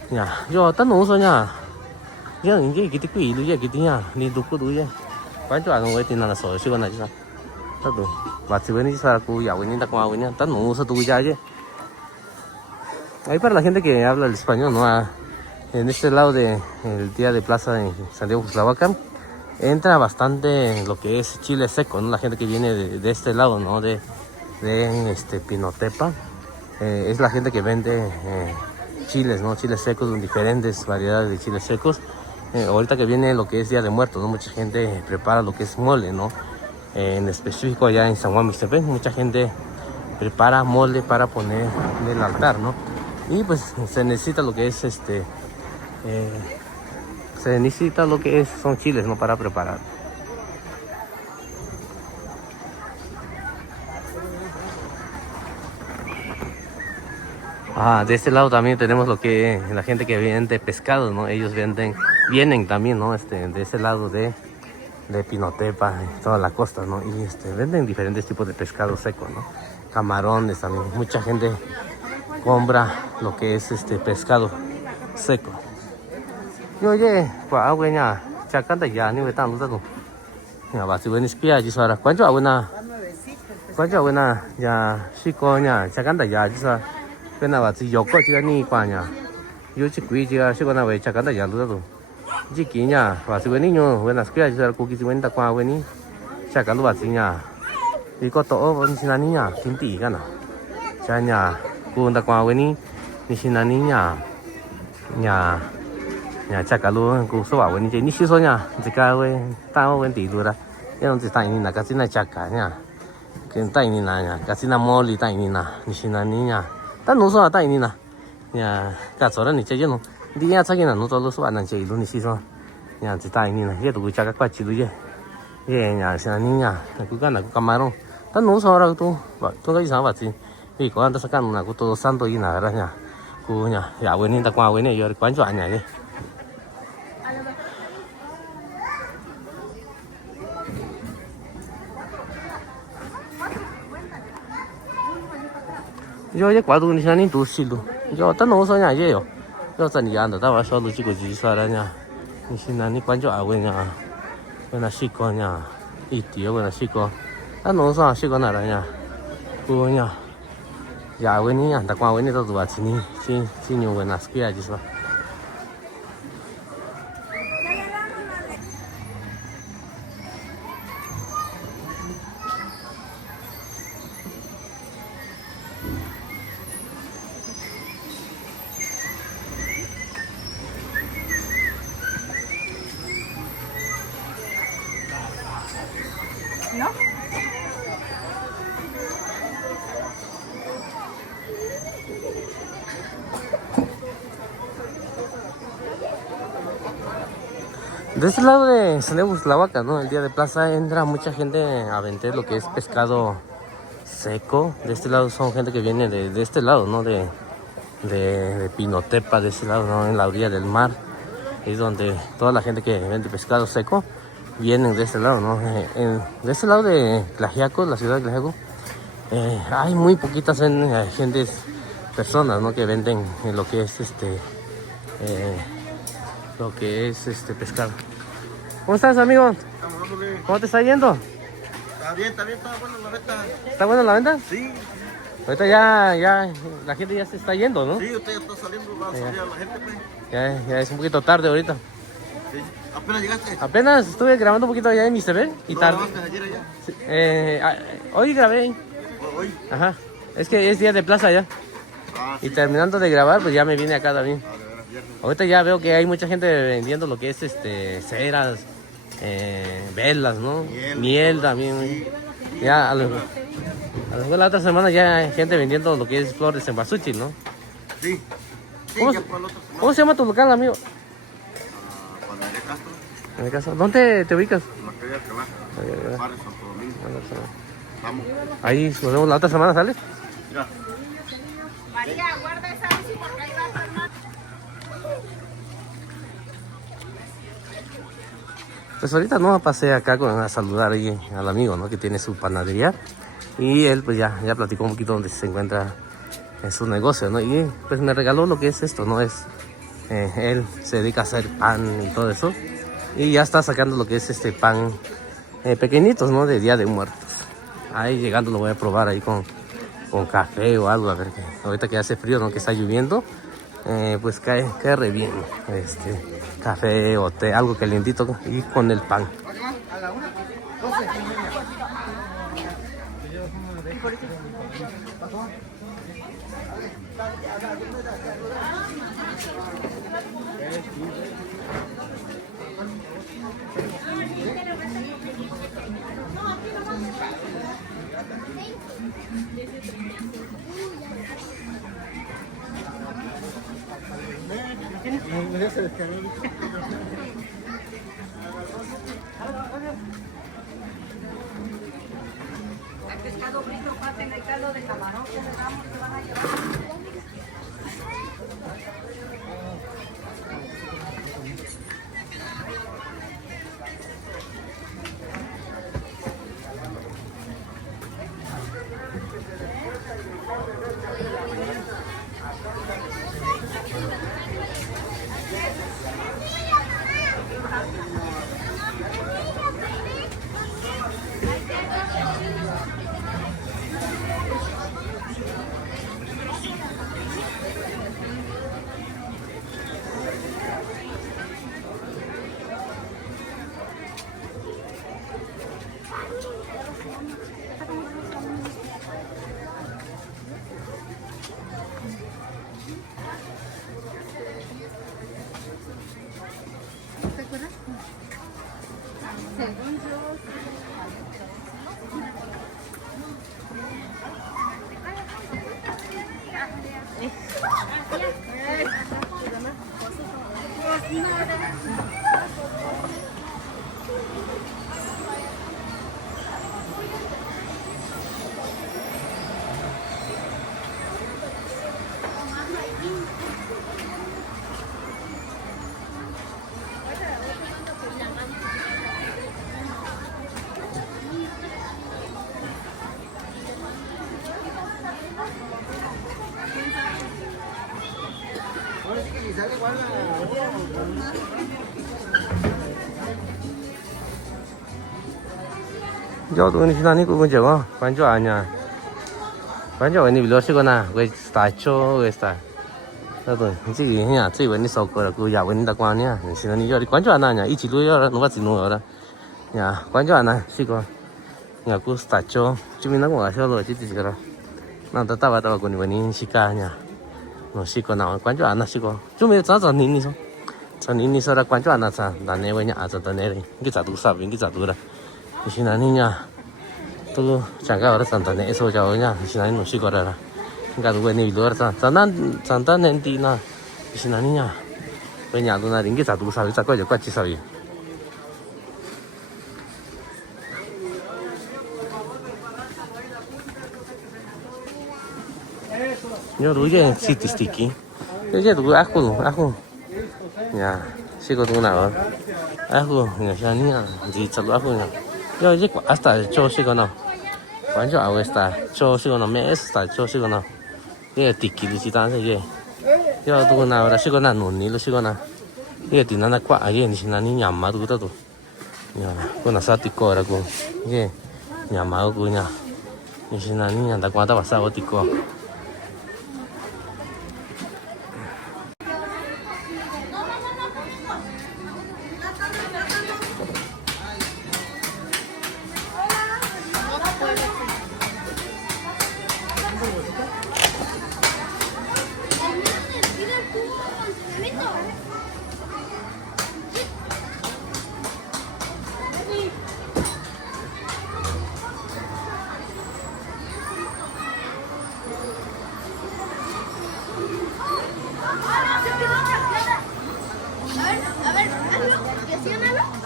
nhà giờ tất nổ số nhà giờ những cái quỷ luôn cái tiếng à đi đục có đuôi vậy quan trọng là người tiền là sổ siêu này chứ sao tất đủ và chỉ với những sao cô giàu với những đặc hoa với những tất nổ sao đuôi ra chứ ahí para la gente que habla el español no en este lado de el día de plaza en Santiago Cuxtlahuacán entra bastante lo que es chile seco, ¿no? La gente que viene de este lado, ¿no? de Pinotepa es la gente que vende chiles, ¿no? Chiles secos, diferentes variedades de chiles secos. ahorita que viene lo que es Día de Muertos, ¿no? Mucha gente prepara lo que es mole, ¿no? En específico allá en San Juan Mixtepec, mucha gente prepara mole para poner en el altar, ¿no? Y pues se necesita lo que es son chiles, ¿no? Para preparar. De este lado también tenemos lo que la gente que vende pescados, ¿no? Ellos vienen también, ¿no? De ese lado de Pinotepa, toda la costa, ¿no? Y venden diferentes tipos de pescado seco, ¿no? Camarones también. Mucha gente compra lo que es pescado seco. Y oye, güey, chacanda ya, ni me tan luzado. Ya va, si ven espía, ya sabes, ¿cuánto buena? Ya, sí, coña, chacanda ya, ya Pena va, si yo coche ni cuaña. Yo chiqui, ya, sí, cuando voy chacanda ya luzado. Chiquiña, va, si ven niño, buenas crias, ya, cookies, si ven ta cuá, ven chacando va, si ya. Y coto, ni si la niña, tinti, gana. Chaña, cunda cuá, ven ni si la niña. Ya. Nhà chắc cả luôn cũng số bảo với như thế số nha chỉ cả với tao với tỷ luôn đó cái nó chỉ tay như là cái gì này chắc cả nha cái tay như là nha cái gì là mò lì tay như là như thế này nha ta nói số tay như là nhà cái số đó như thế chứ nó đi nhà chắc cái nào nó cho số bạn làm chơi luôn như thế số nhà chỉ tay như là cái tụi chắc các bạn chỉ luôn chứ nhà thế này nha cứ cái nào cũng cầm máu ta nói số đó tôi cái gì sao vậy vì có anh ta sẽ cầm là tôi san tôi như nào đó nha cô nhà dạ với nên ta qua với này giờ quán chọn nhà đi. Yo ya cuando ni sana ni tu silu, yo tan no soña ye yo, yo tan ya anda estaba solo chico jisara nya, ni sana ni cuanto agua nya, buena chico nya, y tío buena chico, tan no soña chico nada nya, bu nya, ya agua ni anda cuando ni todo va chini, chini buena skia jisara. ¿No? De este lado de Celebus la Vaca, ¿no? El día de plaza entra mucha gente a vender lo que es pescado seco. De este lado son gente que viene de este lado, ¿no? De Pinotepa, de este lado, ¿no? En la orilla del mar. Es donde toda la gente que vende pescado seco vienen de este lado, ¿no? De este lado de Tlaxiaco, la ciudad de Tlaxiaco, hay muy poquitas personas, ¿no? Que venden lo que es pescado. ¿Cómo estás, amigo? ¿Cómo te está yendo? Está bien, está buena la venta. ¿Está buena la venta? Sí. Ahorita ya la gente ya se está yendo, ¿no? Sí, usted ya está saliendo, va a salir a la gente, pues. Ya es un poquito tarde ahorita. Sí. ¿Apenas llegaste? Apenas estuve grabando un poquito allá en Mixtepec y tarde. ¿Ayer allá? Sí, hoy grabé. ¿Hoy? Ajá. Es que es día de plaza ya. Sí. Y terminando de grabar, pues ya me vine acá también. De veras, viernes. Ahorita ya veo que hay mucha gente vendiendo lo que es ceras, velas, ¿no? Miel también. Sí. Ya a lo mejor la otra semana ya hay gente vendiendo lo que es flores de cempasúchil, ¿no? Sí. Sí, ¿Cómo, ya por la otra semana. ¿Cómo se llama tu local, amigo? Panadería Castro, En el caso, ¿dónde te ubicas? en la calle Alcalá, Barrio Santo Domingo. Vamos. Ahí nos vemos la otra semana, ¿sales? Mira. María, guarda esa bici porque ahí va tu hermano. Pues ahorita no pasé acá a saludar ahí al amigo, ¿no? Que tiene su panadería. Y él pues ya platicó un poquito donde se encuentra en su negocio, ¿no? Y pues me regaló lo que es esto, ¿no? Él se dedica a hacer pan y todo eso. Y ya está sacando lo que es pan pequeñitos, ¿no? De Día de Muertos. Ahí llegando lo voy a probar ahí con café o algo, a ver, que ahorita que hace frío, ¿no? Que está lloviendo, pues cae re bien, café o té, algo calientito y con el pan. El pescado frito, pasen el caldo de camarón que le damos, que van a llevar. Yo tu ni sina ni ku kunje ko, banjo anya. Banjo ni bilo si ko na, we sta cho we sta. Na tu, ji ni ya, zui wen ni so ko la ku ya wen da kwa ni, ni sina ni yo di banjo ana nya, ichi lu yo la, no ba zi no yo la. Ya, banjo ana si ko. Ya ku sta cho, ju mi na ko ga sho lo ji ji ko la. Na ta ba ku ni wen ni si ka nya. No si ko na, banjo ana si ko. Ju mi za za ni ni so. Za ni ni so la banjo ana za, da ne we nya a za da ne ri. Ngi za du sa, ngi za du la.你是哪里呀？都讲个我的长大呢，说叫我呀，你是哪里弄西瓜的啦？你看如果你多少长大年底呢？你是哪里呀？我nhà tôi là đến cái giá đủ sao, giá quay được quay chỉ sao vậy? nhớ đối với city sticky, cái đối ác luôn, nhà xí có đúng nào ác luôn, nhà sao nhá, gì chặt ác luôn nhá. Yo 이제 hasta 초시거나 완전 아웨스타 초시거나 메스타 초시거나 이게 디키리 지단서 이게 요 누구 나와라 시거나 논니로 시거나 이게 디나나 과 아예 니시나니 냠마도 그래도 야 그나 사티코라고 이게 냠마고 그냥 니시나니 냠다 과다 와사 어디고 Espérame.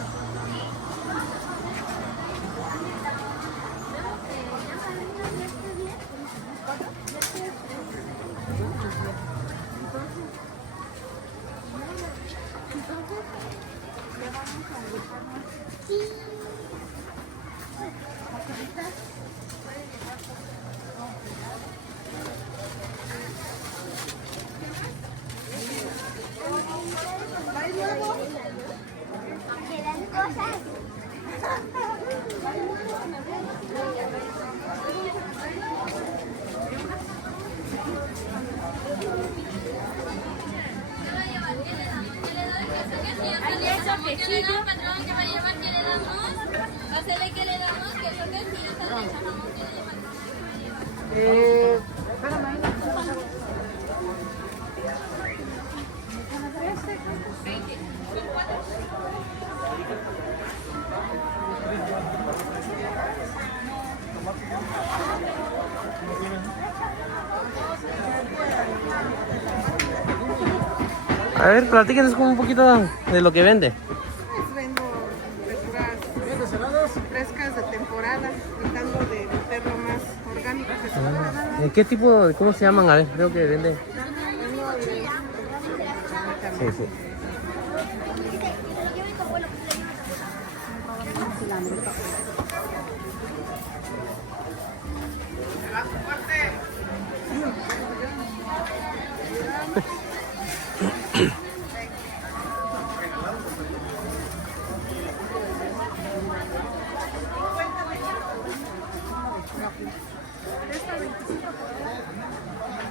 A ver, platíquenos como un poquito de lo que vende. Pues vendo verduras frescas de temporada, tratando de meterlo más orgánico que se pueda. ¿En qué tipo, cómo se llaman? A ver, creo que vende. Sí, sí.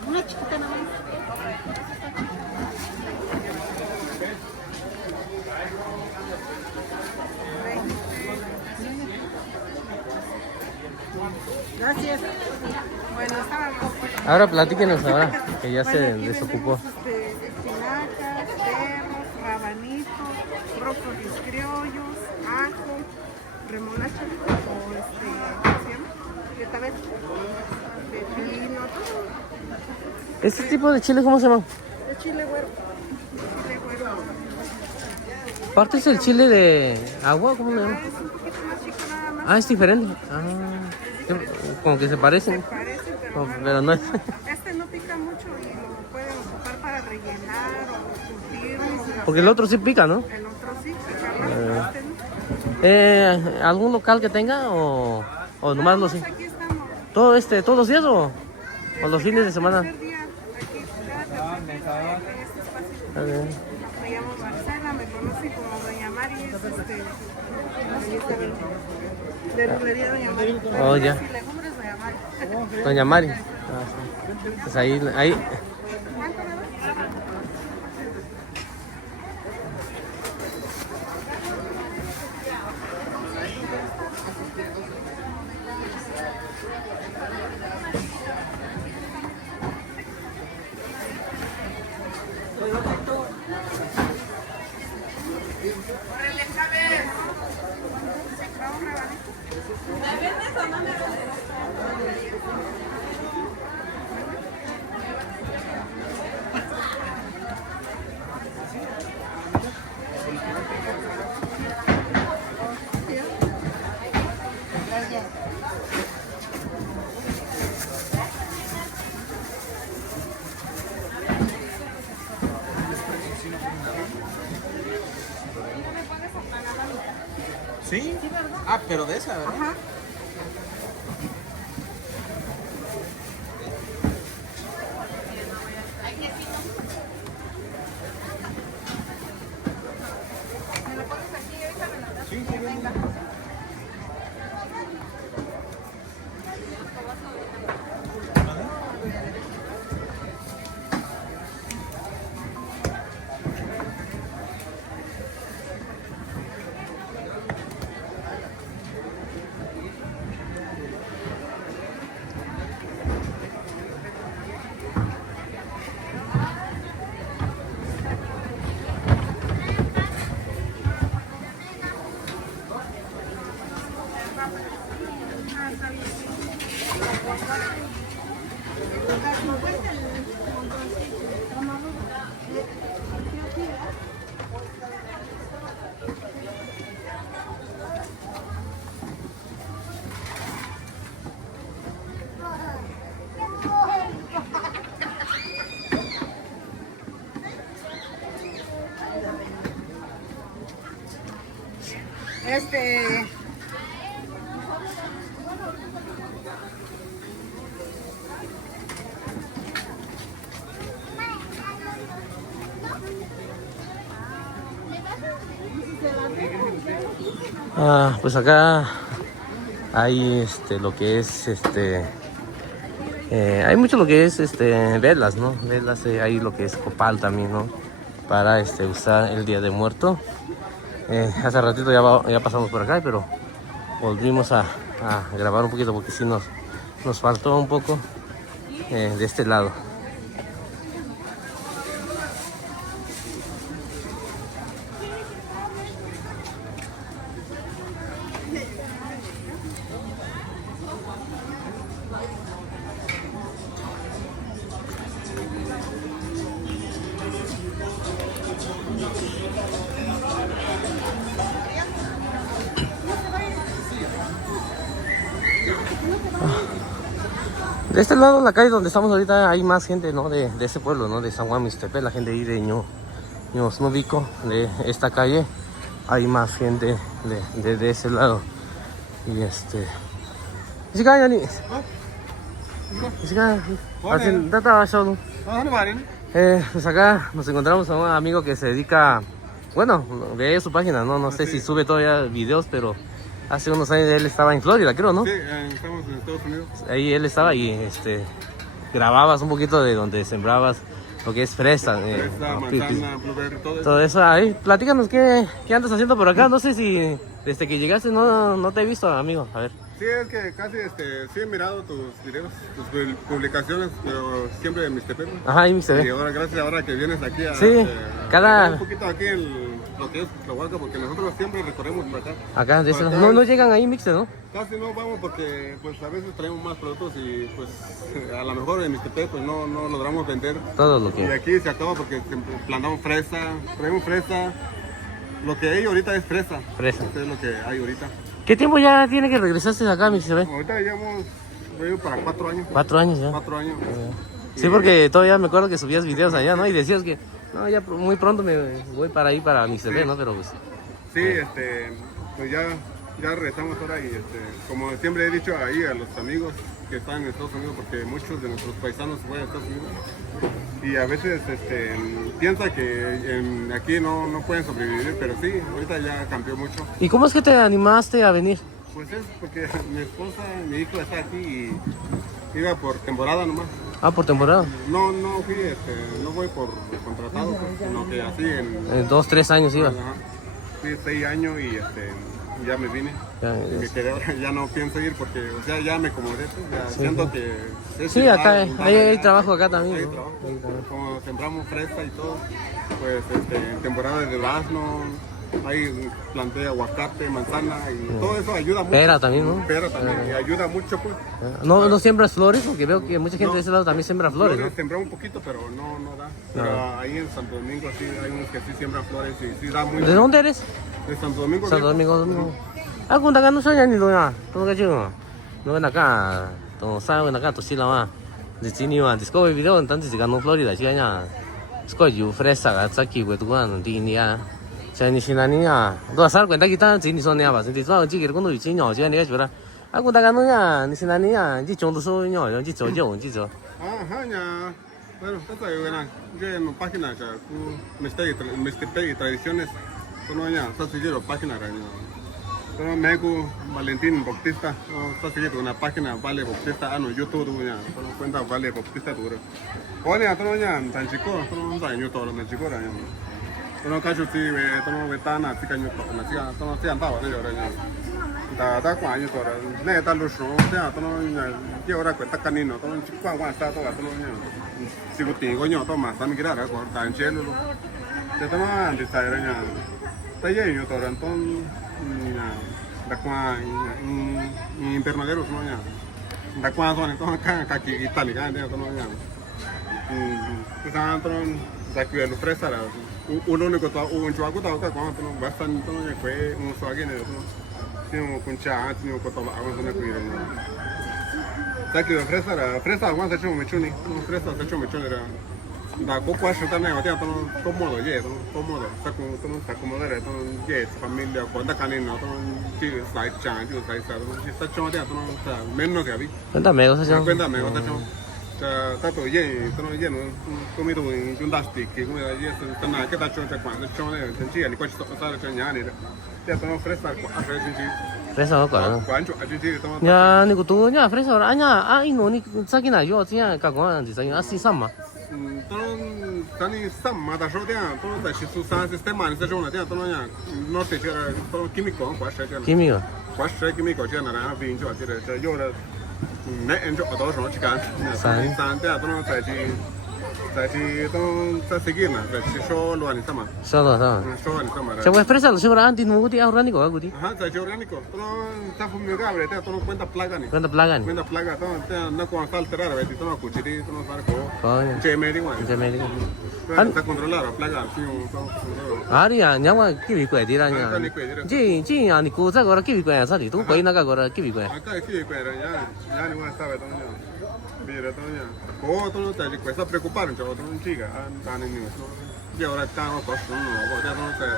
Una chiquita nada más. Gracias. Bueno, estábamos. Ahora platíquenos ahora, que ya se desocupó. Espinacas, perros, rabanitos, brócolis criollos, ajo, remolacha o ¿cómo se llama? Betabel, pepino, todo. ¿Este tipo de chile cómo se llama? De chile güero. Chile güero. ¿Aparte es el chile de agua? ¿Cómo se llama? Es un poquito más chico nada más. Ah, es diferente. Ah, como que se parecen. Parece, Oh, pero no es. Este no pica mucho y lo pueden ocupar para rellenar o curtirlo. Porque el otro sí pica, ¿no? El otro sí, pica más, este no. ¿Algún local que tenga o nomás los sí? Aquí estamos. ¿Todos los días o los fines de semana? Tercer día, aquí, cada tercer día en este espacio. A ver. Me llamo Marcela, me conocen como Doña Mari, es ahí está bien. Verdulería Doña Mari. Oh, ya. Y legumbres Doña Mari. Doña Mari. Ah, sí. Pues ahí. ¿Cuánto me da? ¿Sí? Ah, pero de esa, ¿verdad? Ajá. ¿Me lo pones aquí ahorita? ¿Me lo das? Sí, sí, venga. Pues acá hay lo que es hay mucho lo que es velas, ¿no? Velas, hay lo que es copal también, ¿no? Para usar el Día de Muerto. Hace ratito ya pasamos por acá, pero volvimos a grabar un poquito porque sí nos faltó un poco de este lado. De este lado, la calle donde estamos ahorita, hay más gente, ¿no? De ese pueblo, ¿no? De San Juan Mixtepec, la gente ahí de Ñosnubico, de esta calle. Hay más gente de ese lado. Y pues acá nos encontramos a un amigo que se dedica, bueno, ve su página, no sé si sube todavía videos, pero hace unos años él estaba en Florida, creo, ¿no? Sí, estamos en Estados Unidos. Ahí él estaba y grababas un poquito de donde sembrabas lo que es fresa, manzana, blueberry, todo eso. Ahí, platícanos qué andas haciendo por acá. No sé si desde que llegaste no te he visto, amigo. A ver. Sí, es que casi sí he mirado tus videos, tus publicaciones, pero siempre en Mixtepec. Ajá, ahí Mixtepec. Y ahora, gracias ahora que vienes aquí a un poquito aquí en lo que es Tlahuaca, porque nosotros siempre recorremos por acá. Acá, de ese no llegan ahí Mixtepec, ¿no? Casi no vamos porque pues a veces traemos más productos y pues a lo mejor en Mixtepec pues no logramos vender todo lo que... Y aquí se acaba porque plantamos fresa, traemos fresa. Lo que hay ahorita es fresa. Fresa. Eso es lo que hay ahorita. ¿Qué tiempo ya tiene que regresaste acá, Mixtepec? Ahorita llevamos para 4 años. 4 años ya. 4 años. Sí, porque todavía me acuerdo que subías videos allá, ¿no? Y decías que, no, ya muy pronto me voy para ahí, para Mixtepec, ¿no? Pero pues... Sí, pues ya regresamos ahora y como siempre he dicho ahí a los amigos que están en Estados Unidos, porque muchos de nuestros paisanos se van a Estados Unidos y a veces piensa que aquí no pueden sobrevivir, pero sí, ahorita ya cambió mucho. ¿Y cómo es que te animaste a venir? Pues es porque mi esposa, mi hijo está aquí y iba por temporada nomás. Ah, por temporada. No fui, no voy por contratado, pues, sino que así en 2, 3 años iba. Ajá. Fui 6 años y ya me vine. Y me quedé ahora, ya no pienso ir porque, o sea, ya me acomodé, pues, ya siento que... Sí, acá hay trabajo acá también. Hay ¿no? trabajo. Como sembramos fresa y todo, pues en temporada de durazno, hay planté aguacate, manzana y todo eso ayuda mucho. Pera también, ¿no? Pera también, y ayuda mucho, pues. ¿No siembras flores? Porque veo que mucha gente de ese lado también siembra flores, ¿no? Sembramos un poquito, pero no da. Pero ahí en Santo Domingo sí hay unos que sí siembran flores y sí da muy... ¿De dónde eres? De Santo Domingo. Santo Domingo. Ah, kung taga no siya ni doon Tong kajung. No naka tong sa naka to sila ma. Di sini wa disco video entonces si ganó Florida siya nya. Sco yu fresa ga saki we tuan di ni ya. Siya ni sinani ya. Do sar kwenta kita sini son ya ba. Sini so ji ge kono yu chin yo siya ni ga jura. Ah kung taga no ya ni sinani ya ji chong do so yo ji zo ji zo. Ya. Bueno, esto es buena. Yo en página que Mixtepec y tradiciones. Tono ya, está siguiendo página ra. Tono Megu Valentín Bautista, está siguiendo una página Vale Bautista, YouTube ya, tono cuenta Vale Bautista duro. Oye, tono ya tan chico, tono tan yo todo tan chico ra. Tono cacho sí, tono ventana, sí caño todo, na tono sí andaba ne yo ra. Da kwa yo todo, ne ta lu sho, ya tono ya ahora cuenta canino, tono chico kwa está todo, tono ya. Si guti go yo to más, también quiera ra, con tan chelo. Te tono antes ta ra ya. Ta ya yo todo, entonces da qua invernaderos no ya da qua son entonces acá que Italia ya no ya pues anton da que lo fresa la un único un chuaco ta acá cuando no bastante entonces fue un suague ne tiene con cha tiene con todo agua no cuido da que fresa aguanta hecho mechuni fresa hecho mechuni era da coco eso también batea todo cómodo ye cómodo está cómodo era todo ye familia cuando canino todo sí sai chan yo sai está chon de todo está menos que habí Cuéntame, o sea, cuéntame otra chon está todo ye todo lleno comido en un plastic que como ye está nada que está chon cuando chon de sencilla ni coche está chon ya ni ya todo fresca a ver si fresa no claro. cuánto allí todo Ya ni kutu nya fresa ora nya no ni saki na yo tia ka ko an sa así sama. Tani sama da jodia, todo da shi su san sistema ni se jona dia, todo ya no te era todo químico, Químico. químico ya na vin jo dire yo da ne en jo do jo chi kan. San dia todo da ji siต้องseguir na si show lo ani sama Solo, solo. show ani sama Se puede expresar, lo seguro antes no guti orgánico, guti. ajá si orgánico está fumigable está cuenta plaga ni Cuenta plaga ni. cuenta plaga no con alterar a ver si no cuchiri no sabe Coño. che me digo Se me digo. está controlado plaga sí 아리야, 냐와 끼비 거야, 디라냐. 지 아니 고자 거라 끼비 거야, 사리. 또 거기 나가 거라 끼비 거야. acá aquí pero ya ni más sabe todo mira todo ya todo te cuesta preocupar un chavo un chica tan en niños ya ahora estamos todos no ya no se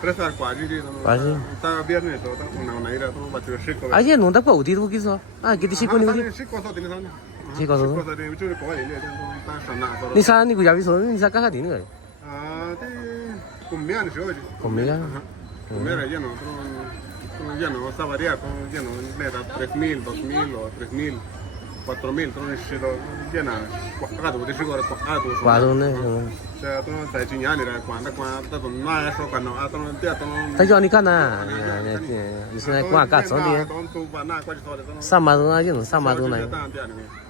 presa cuadri Quasi. está viernes todo una ira todo va a ser chico 아예 논다 거 어디로 기서? 아, 그때 시코니 어디? chico todo tiene sana chico todo. chico de mucho de coger ya está sana todo 니 사니 그 야비 소리 니 사카가 되는 거야. te combien de hoy conmigo. comer ya no ya no está variado ya no le da 3000 2000 o 3000 4000 todo eso llena cuadrado de chico cuadrado 와도네. sea todo está chiñani era cuando todo no eso cuando todo el día todo 타죠 아니까나. 이스나 과 까서디. todo va nada cuál todo 사마도 아지는 사마도 나.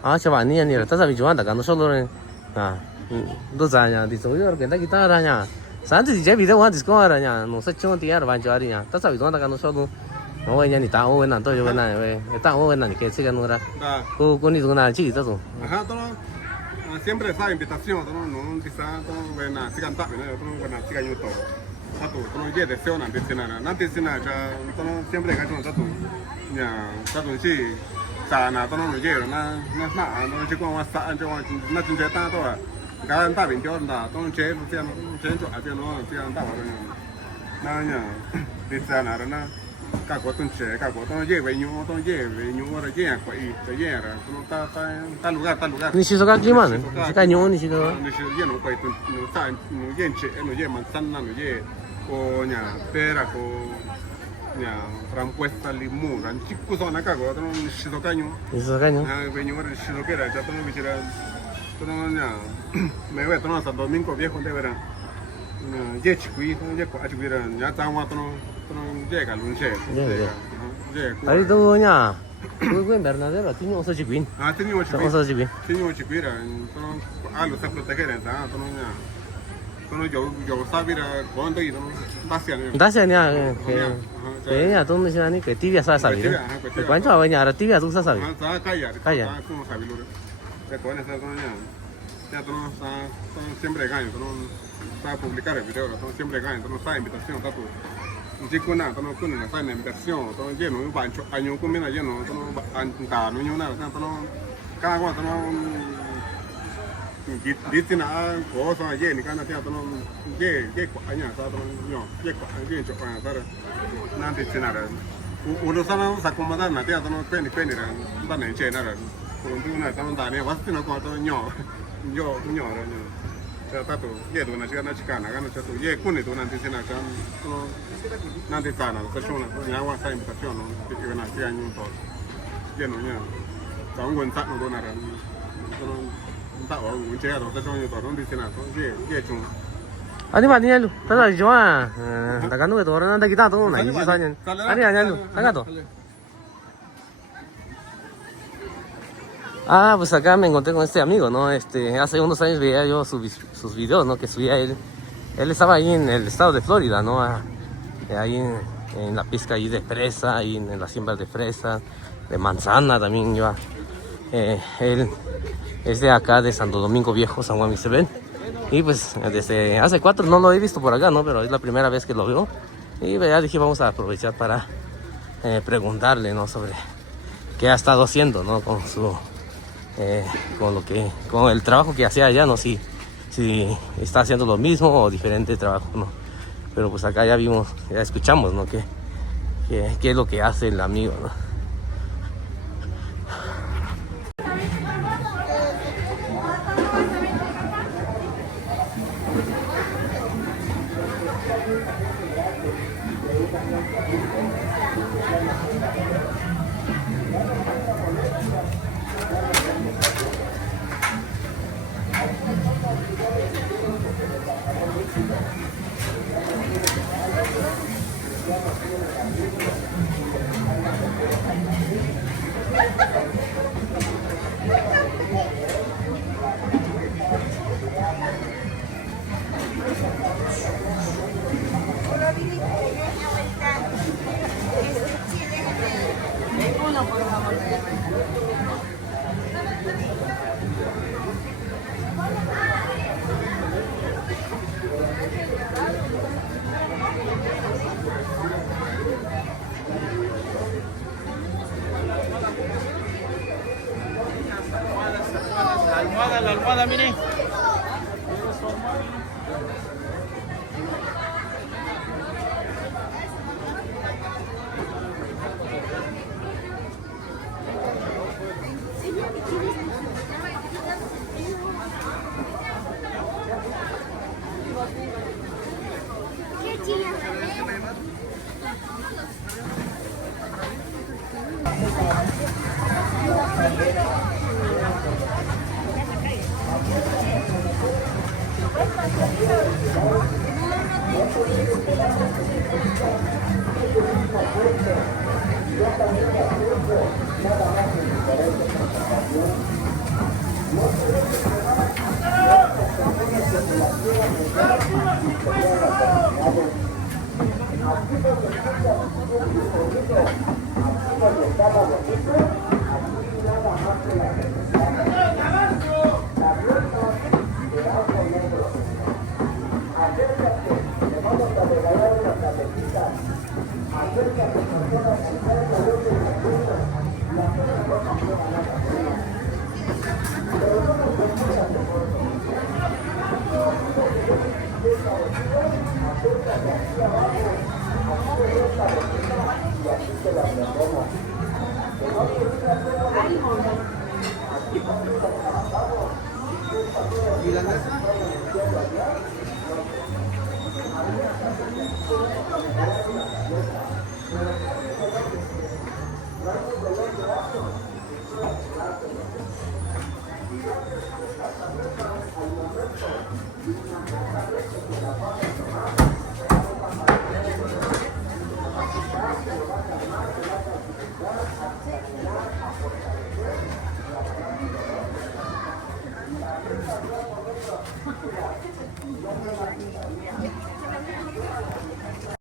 아, 저 아니 아니라 다사비 좋아한다. 간도 솔로는 아. 너 자냐? 니 저기로 괜다 기타라냐? 산지 이제 비데 와 디스코라냐? 너 서청 디야로 반자리냐? 다사비 좋아한다. 간도 솔로. 너 왜냐 니 다오 왜나 또 왜나 왜? 다오 왜나 니 개치가 노라. 그 거니 누나 지 있어서. ajá todo siempre esa invitación todo no quizá todo buena si canta no todo buena si caño todo todo no llega deseo na piscina ya todo siempre que no todo ya todo sí sana todo no llega no chico más yo no tinta tanto cada ta bien yo na todo che yo hacia no hacia anda na ya piscina na các cô tuần trẻ các cô tôi dễ về nhung rồi dễ quậy dễ rồi ta lugar 니 시소가 끼만. 시가 뇨니 시도. nó sẽ dễ nó quậy tuần nó ta nó dễ trẻ nó dễ manzana nó dễ cô nhà pera cô nhà frambuesa limón ran chico son acá cô nó sido caño 시소가 뇨. về nhung rồi sido que era ya todo me hiciera todo nhà me voy todo Santo Domingo viejo de verano dễ chiqui dễ quậy chiqui rồi nhà tao qua todo llega lunche llega 아니 또냐? 그거 베르나데로 티뇨 어서 집인. ah tenía 어서 집인. chiquira todo algo se proteger todo ya todo yo sabía cuando y todo bastante 다시냐? 야, 돈 시간이 그 TV야 사사비. 관저 와냐? 알아 TV야 좀 사사비. está calla Calla. como sabía lo de con esa todo ya todo está siempre gana todo está publicar el video todo siempre gana todo está invitación está todo chico nada todo con una sana invitación todo lleno un bancho año con mina lleno todo anda no nada todo cada cuando todo dice nada cosa lleno cada día todo ye año todo no ye cho para dar nada dice nada uno sabe se acomodar nada día todo penny dan en che nada por un una todo dane vas no con todo yo sea tato ye do na chica na gana chato ye kune do nanti sina kan no nanti sana persona ya wa sa invitación no que van a hacer año todo ye no ya ta un buen tato do na ran no ta o un che do ta son yo todo nanti sina ye chung 아니 아니야루. 다다 좋아. 나가는 거 돌아난다 기타 또 나. 24년. 아니 아니야루. 나가도. Ah, pues acá me encontré con este amigo, ¿no? Hace unos años veía yo sus videos, ¿no? Que subía él. Él estaba ahí en el estado de Florida, ¿no? Ahí en la pizca ahí de fresa, ahí en las siembras de fresa, de manzana también iba. Él es de acá, de Santo Domingo Viejo, San Juan Isabel. Y pues desde hace 4 no lo he visto por acá, ¿no? Pero es la primera vez que lo veo. Y ya dije, vamos a aprovechar para preguntarle, ¿no? Sobre qué ha estado haciendo, ¿no? Con su... con el trabajo que hacía allá, no si está haciendo lo mismo o diferente trabajo, no, pero pues acá ya vimos, ya escuchamos, ¿no? qué es lo que hace el amigo, ¿no? La almohada, mire.